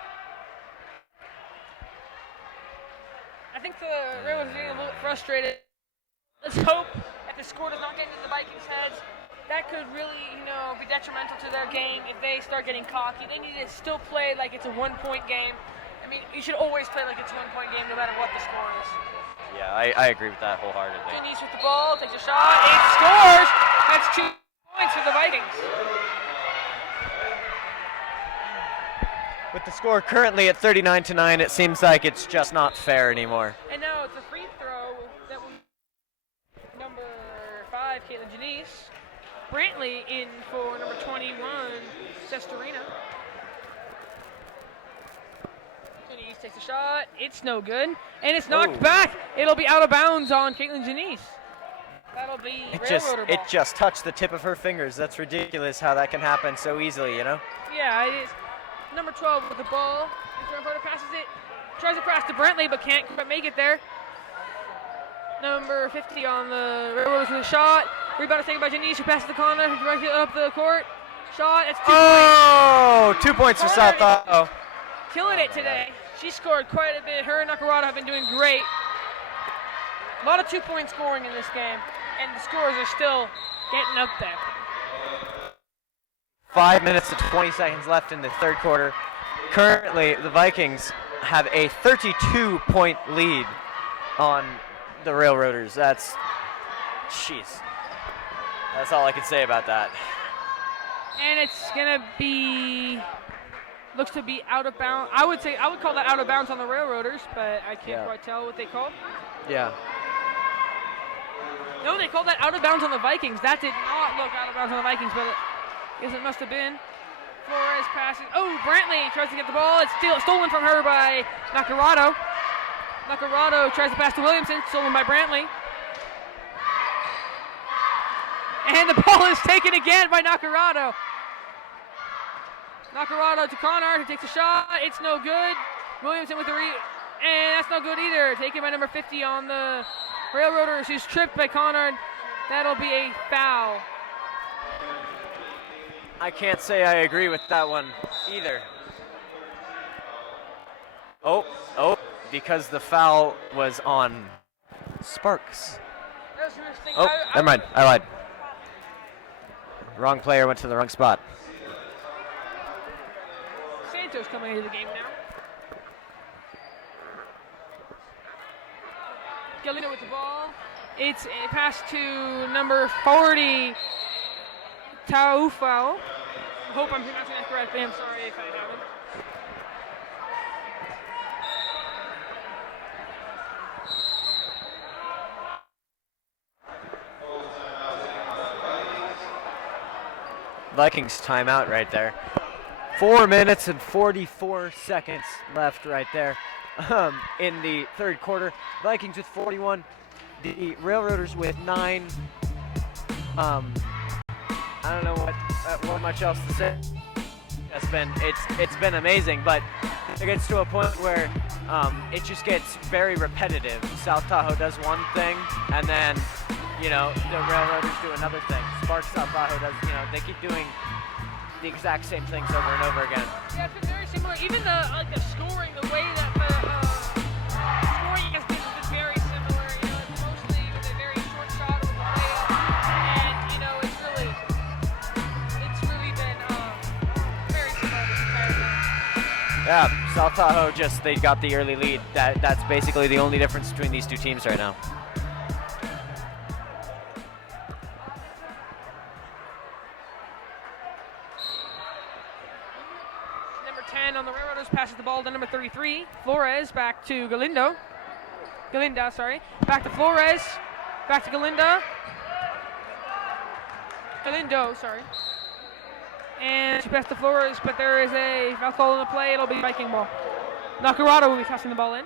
I think the Railroaders are getting a little frustrated. Let's hope that the score does not get into the Vikings' heads. That could really, be detrimental to their game if they start getting cocky. They need to still play like it's a 1-point game. I mean, you should always play like it's a 1-point game no matter what the score is. Yeah, I agree with that wholeheartedly. Janice with the ball, takes a shot, it scores! That's 2 points for the Vikings. With the score currently at 39-9, it seems like it's just not fair anymore. And now it's a free throw that will number 5, Caitlin Janice. Brantley in for number 21, Sestarina. Janice takes a shot. It's no good. And it's knocked back. It'll be out of bounds on Caitlin Janice. That'll be Railroader ball. It just touched the tip of her fingers. That's ridiculous how that can happen so easily, Yeah, it is. Number 12 with the ball. Passes it. Tries to pass to Brantley, but can't quite make it there. Number 50 on the Railroaders with a shot. Rebound is taken by Janice, who passes to Connor, who directs it up the court. Shot, it's 2 points. Oh, 2 points for South Tahoe. Killing it today. She scored quite a bit. Her and Nakarado have been doing great. A lot of 2-point scoring in this game, and the scores are still getting up there. 5 minutes and 20 seconds left in the third quarter. Currently, the Vikings have a 32-point lead on the Railroaders. Jeez. That's all I can say about that. And it's gonna be, looks to be out of bounds. I would call that out of bounds on the Railroaders, but I can't quite tell what they called. Yeah. No, they called that out of bounds on the Vikings. That did not look out of bounds on the Vikings, but I guess it must have been. Flores passes. Oh, Brantley tries to get the ball. It's stolen from her by Nacarado. Nacarado tries to pass to Williamson, stolen by Brantley. And the ball is taken again by Nacarado. Nacarado to Connor, who takes a shot. It's no good. Williamson with the and that's no good either. Taken by number 50 on the Railroaders, who's tripped by Connor. That'll be a foul. I can't say I agree with that one either. Oh, because the foul was on Sparks. Oh, never mind. I lied. Wrong player went to the wrong spot. Santos coming into the game now. Galino with the ball. It's a pass to number 40, Taufo. I hope I'm pronouncing that correctly. I'm sorry if I haven't. Vikings timeout right there. 4 minutes and 44 seconds left right there in the third quarter. Vikings with 41. The Railroaders with 9. I don't know what much else to say. It's been amazing, but it gets to a point where it just gets very repetitive. South Tahoe does one thing, and then the Railroaders do another thing. Sparks South Tahoe does, they keep doing the exact same things over and over again. Yeah, it's been very similar. Even the scoring, the way that the scoring has been very similar. It's mostly with a very short shot with the layup, and it's really been very similar this entire game. Yeah, South Tahoe they got the early lead. That's basically the only difference between these two teams right now. On the Railroaders passes the ball to number 33. Flores back to Galinda, back to Flores, back to Galindo, sorry. And she passed to Flores, but there is a foul call in the play. It'll be Viking ball. Nacarado will be tossing the ball in.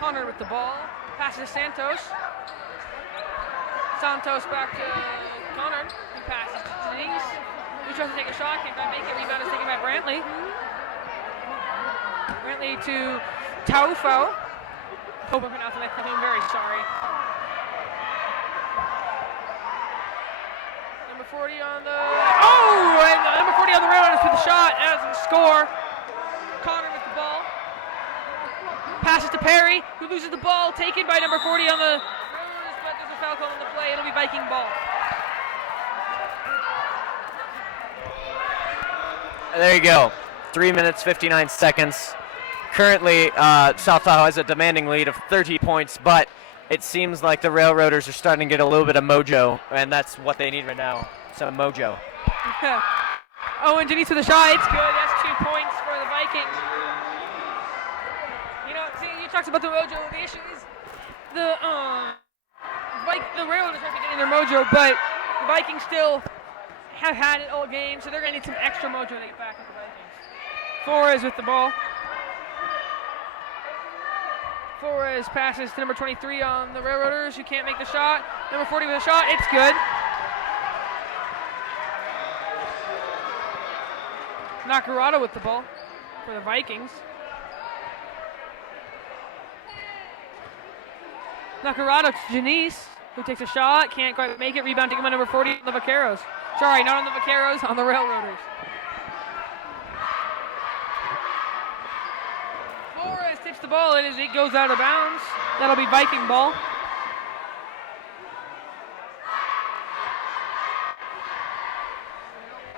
Connor with the ball. Passes to Santos. Santos back to Connor. He passes to Denise. He tries to take a shot, can't quite make it. Rebound is taken by Brantley. Brantley to Taufo. Hope I'm pronouncing that correctly. I'm very sorry. Number 40 on the... Oh! And number 40 on the Railroaders with the shot. That doesn't score. Connor with the ball. Passes to Perry, who loses the ball, taken by number 40 on the Railroaders, but there's a foul call on the play. It'll be Viking ball. There you go. 3 minutes, 59 seconds. Currently, South Tahoe has a demanding lead of 30 points, but it seems like the Railroaders are starting to get a little bit of mojo, and that's what they need right now, some mojo. Oh, and Denise with a shot. It's good. That's 2 points for the Vikings. You talked about the mojo. The issue is the Railroaders might be getting their mojo, but the Vikings still have had it all game, so they're going to need some extra mojo to get back at the Vikings. Flores with the ball. Flores passes to number 23 on the Railroaders, who can't make the shot. Number 40 with a shot. It's good. Nacarado with the ball for the Vikings. Nacarado to Janice, who takes a shot, can't quite make it. Rebound taken by number 40 on the Vaqueros. Sorry, not on the Vaqueros, on the Railroaders. Flores tips the ball and as it goes out of bounds. That'll be Viking ball.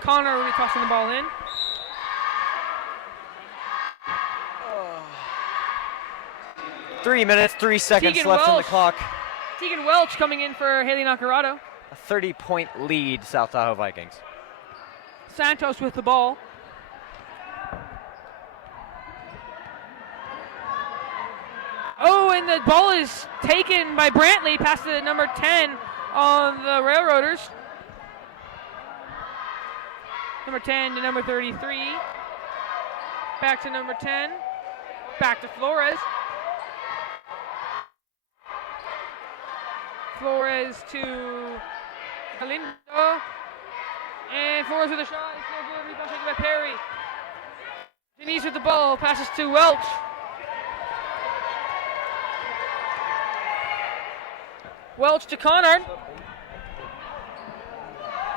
Connor will be tossing the ball in. Oh. 3 minutes, 3 seconds Tegan left on the Welch. clock. Tegan Welch coming in for Haley Nacarado. A 30-point lead, South Tahoe Vikings. Santos with the ball. Oh, and the ball is taken by Brantley past the number 10 on the Railroaders. Number 10 to number 33. Back to number 10. Back to Flores. Flores to Galindo. And Flores with a shot. It's no good. Rebound taken by Perry. Denise with the ball. Passes to Welch. Welch to Connor.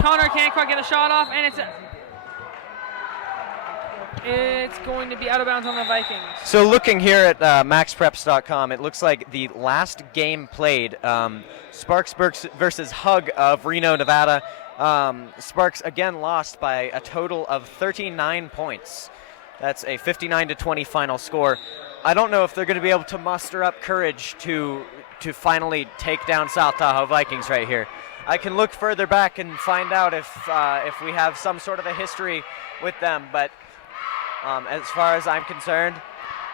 Connor can't quite get a shot off, and it's going to be out of bounds on the Vikings. So looking here at maxpreps.com, it looks like the last game played, Sparks versus Hug of Reno, Nevada. Sparks again lost by a total of 39 points. That's a 59-20 final score. I don't know if they're going to be able to muster up courage to finally take down South Tahoe Vikings right here. I can look further back and find out if we have some sort of a history with them, but as far as I'm concerned,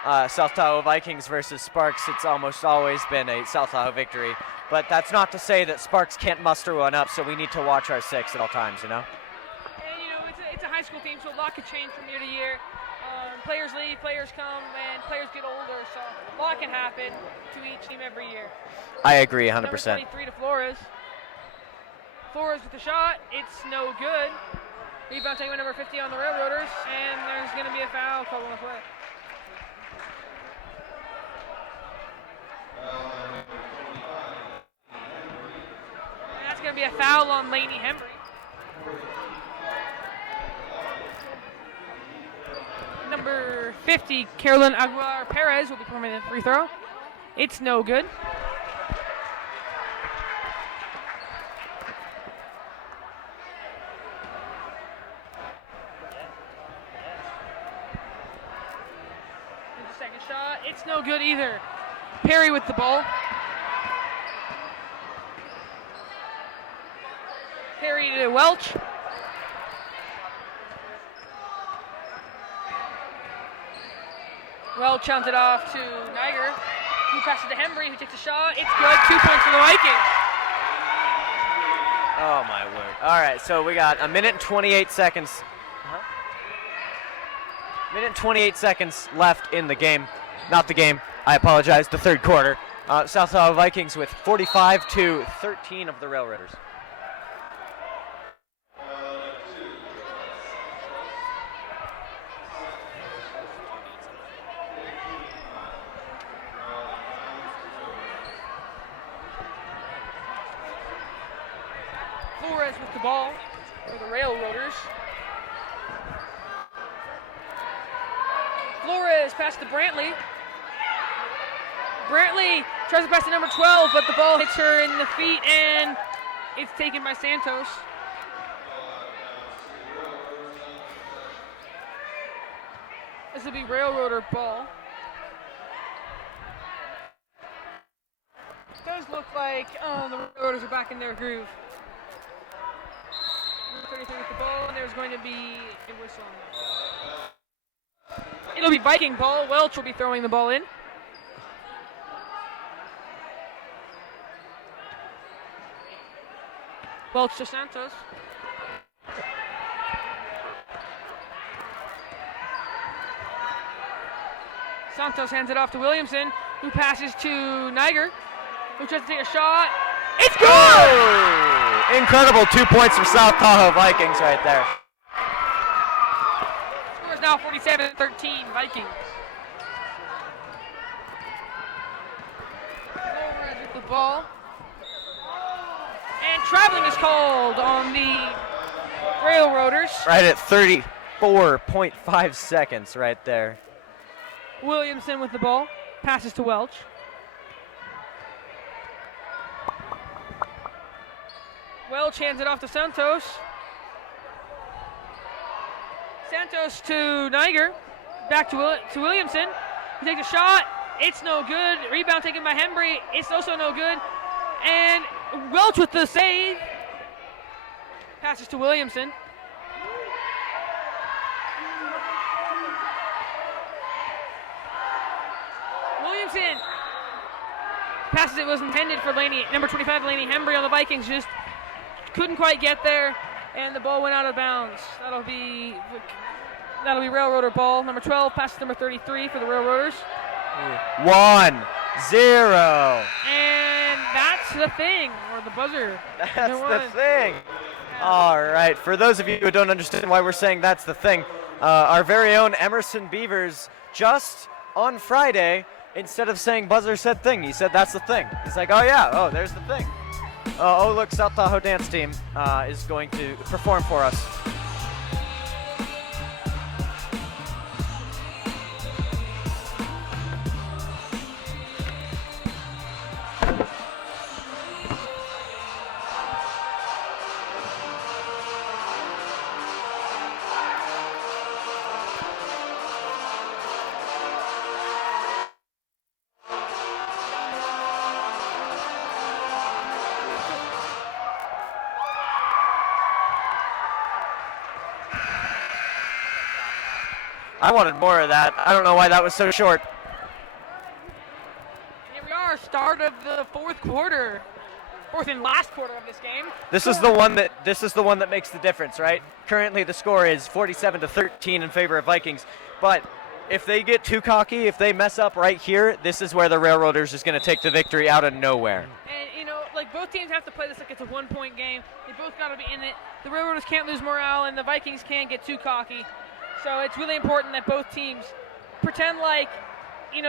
South Tahoe Vikings versus Sparks, it's almost always been a South Tahoe victory. But that's not to say that Sparks can't muster one up, so we need to watch our six at all times, you know? And, you know, it's a high school team, so a lot could change from year to year. Players leave, players come, and players get older, so a lot can happen to each team every year. I agree 100%. Number 23 to Flores. Flores with the shot. It's no good. Rebound taken by number 50 on the Railroaders, and there's going to be a foul called on the play. And that's going to be a foul on Lainey Hembry. Number 50, Carolyn Aguilar Perez will be performing the free throw. It's no good. And the second shot, it's no good either. Perry with the ball. Perry to Welch. Welch chants it off to Niger, who passes to Hembry, who takes a shot. It's good. 2 points for the Vikings. Oh, my word. All right, so we got a minute and 28 seconds. Minute and 28 seconds left in the game. Not the game. I apologize. The third quarter. South Tahoe Vikings with 45-13 of the Railroaders. Flores with the ball for the Railroaders. Flores pass to Brantley. Brantley tries to pass to number 12, but the ball hits her in the feet, and it's taken by Santos. This will be Railroader ball. It does look like the Railroaders are back in their groove. 33 with the ball, and there's going to be a whistle on that. It'll be Viking ball. Welch will be throwing the ball in. Welch to Santos. Santos hands it off to Williamson, who passes to Niger, who tries to take a shot. It's good! Oh, incredible 2 points for South Tahoe Vikings right there. Score is now 47-13 Vikings. Flores with the ball. And traveling is called on the Railroaders. Right at 34.5 seconds right there. Williamson with the ball. Passes to Welch. Welch hands it off to Santos. Santos to Niger. Back to Williamson. He takes a shot. It's no good. Rebound taken by Hembry. It's also no good. And Welch with the save. Passes to Williamson. Williamson passes it was intended for number 25 Laney Hembry on the Vikings. Just couldn't quite get there, and the ball went out of bounds. That'll be Railroader ball. Number 12 passes number 33 for the Railroaders. 1-0. And that's the thing, or the buzzer. That's the thing. All right, for those of you who don't understand why we're saying that's the thing, our very own Emerson Beavers just on Friday, instead of saying buzzer said thing, he said that's the thing. He's like, oh yeah, oh there's the thing. Oh look, South Tahoe dance team is going to perform for us. I wanted more of that. I don't know why that was so short. Here we are, start of the fourth and last quarter of this game. This is the one that makes the difference, right? Currently the score is 47-13 in favor of Vikings, but if they get too cocky, if they mess up right here, this is where the Railroaders is going to take the victory out of nowhere. And both teams have to play this like it's a 1-point game. They both got to be in it. The Railroaders can't lose morale, and the Vikings can't get too cocky. So it's really important that both teams pretend like, each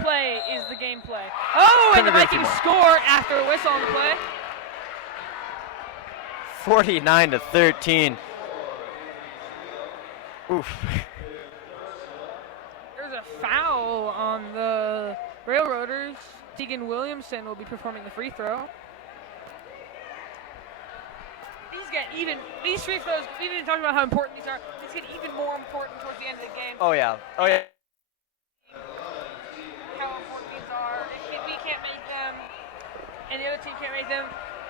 play is the game play. Oh, and the Vikings score after a whistle on the play. 49-13. Oof. There's a foul on the Railroaders. Tegan Williamson will be performing the free throw. These free throws, we didn't talk about how important these are. These get even more important towards the end of the game. Oh yeah. How important these are. If we can't make them, and the other team can't make them,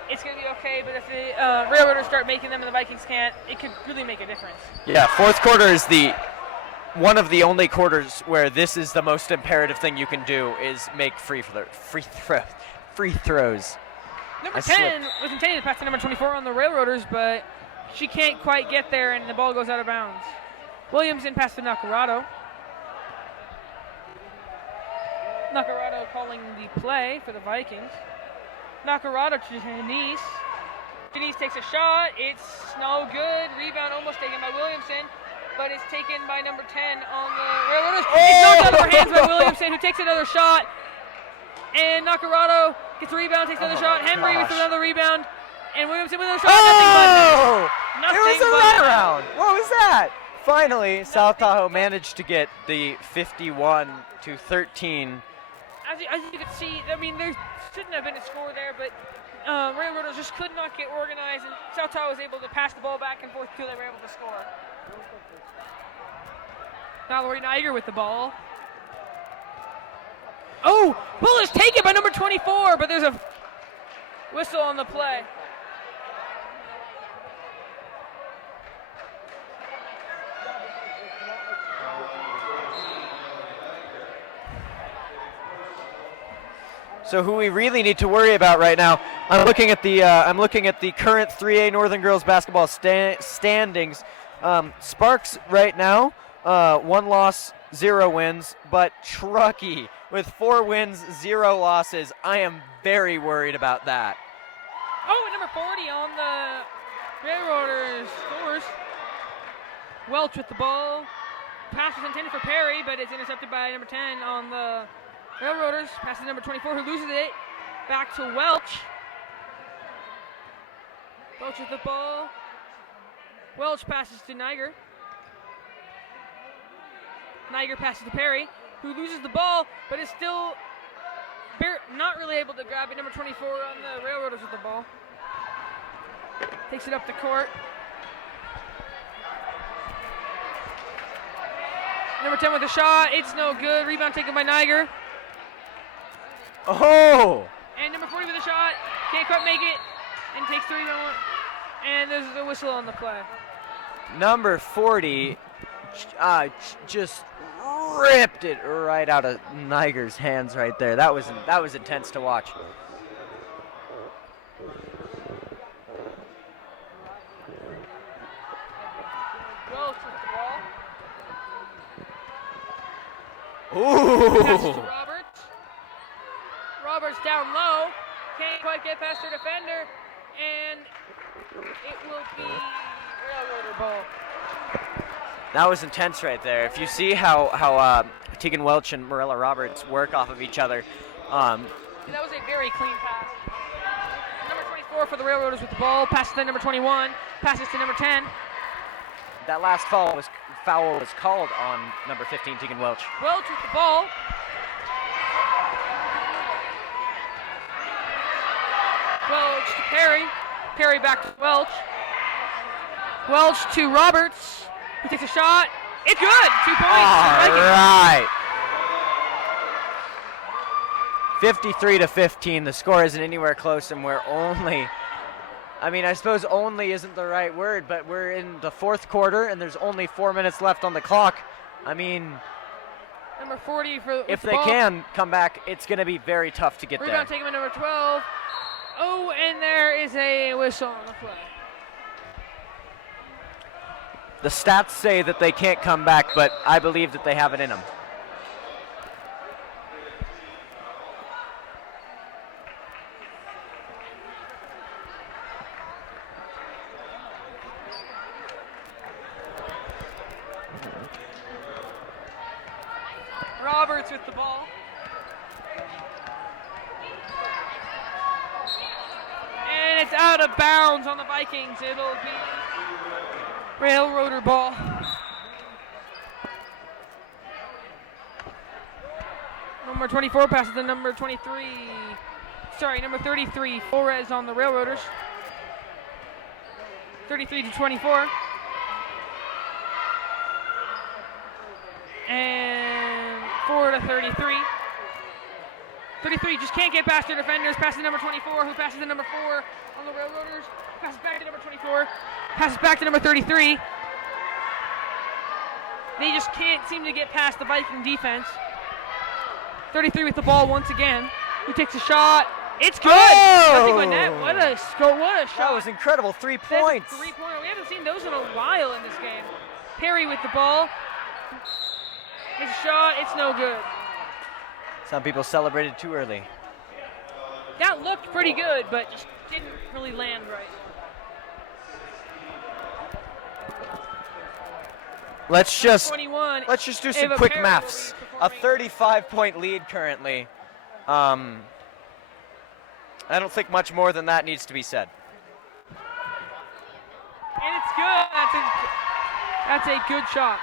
it's going to be okay. But if the Railroaders start making them and the Vikings can't, it could really make a difference. Yeah, fourth quarter is one of the only quarters where this is the most imperative thing you can do is make free throws. Number 10 was intended to pass to number 24 on the Railroaders, but she can't quite get there, and the ball goes out of bounds. Williamson passed to Nacarado. Nacarado calling the play for the Vikings. Nacarado to Denise. Denise takes a shot. It's no good. Rebound almost taken by Williamson, but it's taken by number 10 on the Railroaders. It's knocked out of her hands by Williamson, who takes another shot. And Nacarado gets a rebound, takes another shot. Henry with another rebound. And Williamson with another shot. Nothing it was a runaround. What was that? Finally, South Tahoe managed to get the 51-13. As you can see, there shouldn't have been a score there, but Railroaders just could not get organized, and South Tahoe was able to pass the ball back and forth until they were able to score. Now Lori Niger with the ball. Oh, ball is taken by number 24, but there's a whistle on the play. So who we really need to worry about right now? I'm looking at the current 3A Northern Girls basketball standings. Sparks right now, 1 loss, 0 wins, but Truckee with 4 wins, 0 losses. I am very worried about that. Oh, and number 40 on the Railroaders scores. Welch with the ball. Pass was intended for Perry, but it's intercepted by number 10 on the Railroaders. Passes to number 24, who loses it. Back to Welch. Welch with the ball. Welch passes to Niger. Niger passes to Perry, who loses the ball, but is still not really able to grab it. Number 24 on the Railroaders with the ball. Takes it up the court. Number 10 with a shot. It's no good. Rebound taken by Niger. Oh! And number 40 with a shot. Can't quite make it. And takes the rebound. And there's a whistle on the play. Number 40 just ripped it right out of Niger's hands right there. That was intense to watch. Welch with the ball. Passes to Ooh! Roberts. Roberts down low. Can't quite get past their defender. And it will be Railroader ball. That was intense right there. If you see how Tegan Welch and Marilla Roberts work off of each other, That was a very clean pass. Number 24 for the Railroaders with the ball. Passes to number 21. Passes to number 10. that last foul was called on number 15, Tegan Welch. Welch with the ball. Welch to Perry. Perry back to Welch. Welch to Roberts. He takes a shot. It's good. 2 points. All right. 53-15. The score isn't anywhere close, and we're only, I suppose only isn't the right word, but we're in the fourth quarter, and there's only 4 minutes left on the clock. Number 40 for if the they ball. can come back, it's going to be very tough to get Rebound there. taken by number 12. Oh, and there is a whistle on the play. The stats say that they can't come back, but I believe that they have it in them. Roberts with the ball. And it's out of bounds on the Vikings. It'll be Railroader ball. Number 24 passes to number 23. Sorry, number 33. Flores on the Railroaders. 33-24. And 4-33. 33 just can't get past their defenders. Passes to number 24, who passes to number 4 on the Railroaders. Passes back to number 24. Passes back to number 33. They just can't seem to get past the Viking defense. 33 with the ball once again. He takes a shot. It's good. Nothing but net. What a score! What a shot! That was incredible. 3 That's points. a 3-pointer. We haven't seen those in a while in this game. Perry with the ball. His shot. It's no good. Some people celebrated too early. That looked pretty good, but just didn't really land right. Let's just 21. do some Ava quick Perry maths. will A be 35-point lead currently. I don't think much more than that needs to be said. And it's good. That's a good shot.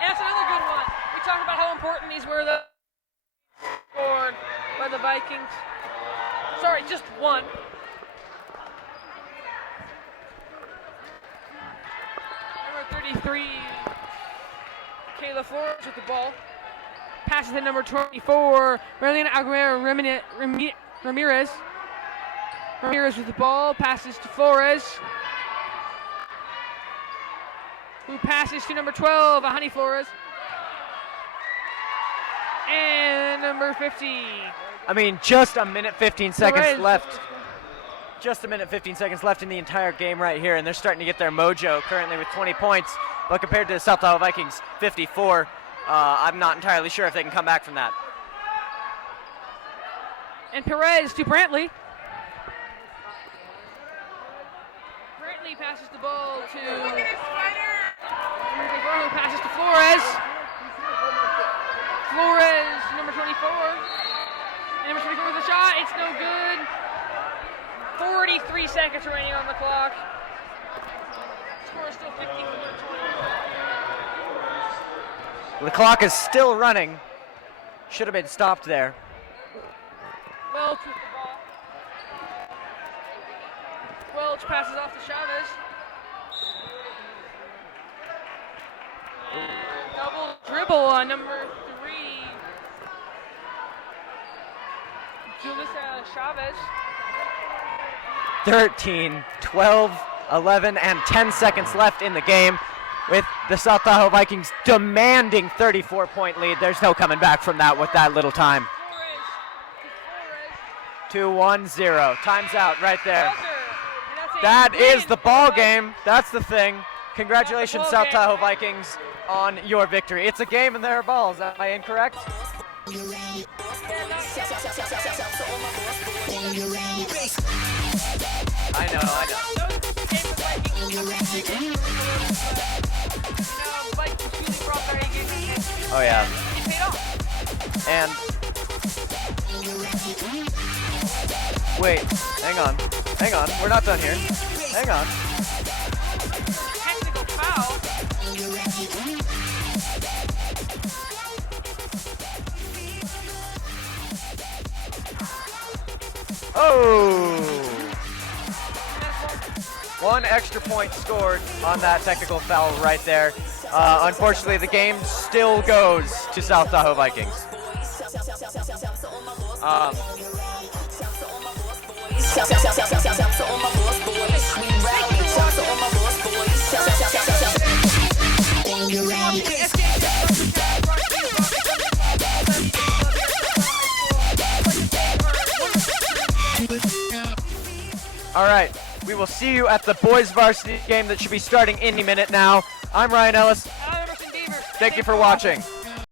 And that's another good one. We talked about how important these were. Scored by the Vikings. Sorry, just one. Number 33, Kayla Flores with the ball. Passes to number 24, Marilena Aguilera Ramirez. Ramirez with the ball. Passes to Flores, who passes to number 12, Ahani Flores. And number 50. Just a minute 15 seconds Flores. left. Just a minute 15 seconds left in the entire game right here, and they're starting to get their mojo currently with 20 points. But compared to the South Tahoe Vikings, 54, I'm not entirely sure if they can come back from that. And Perez to Brantley. Brantley passes the ball to. Who passes to Flores. Flores, number 24. Number 24 with a shot. It's no good. 43 seconds remaining on the clock. Score is still 54-20. The clock is still running. Should have been stopped there. Welch with the ball. Welch passes off to Chavez. And double dribble on number 3. Julius Chavez. 13, 12, 11, and 10 seconds left in the game with the South Tahoe Vikings demanding 34-point lead. There's no coming back from that with that little time. 2-1-0. Time's out right there. That is the ball game. That's the thing. Congratulations, South Tahoe Vikings, on your victory. It's a game and there are balls. Am I incorrect? I know. Oh yeah. And wait, hang on. We're not done here. Hang on. Technical foul. Oh! 1 extra point scored on that technical foul right there. Unfortunately, the game still goes to South Tahoe Vikings. All right, we will see you at the boys varsity game that should be starting any minute now. I'm Ryan Ellis. I'm Emerson Beaver. Thank you for watching.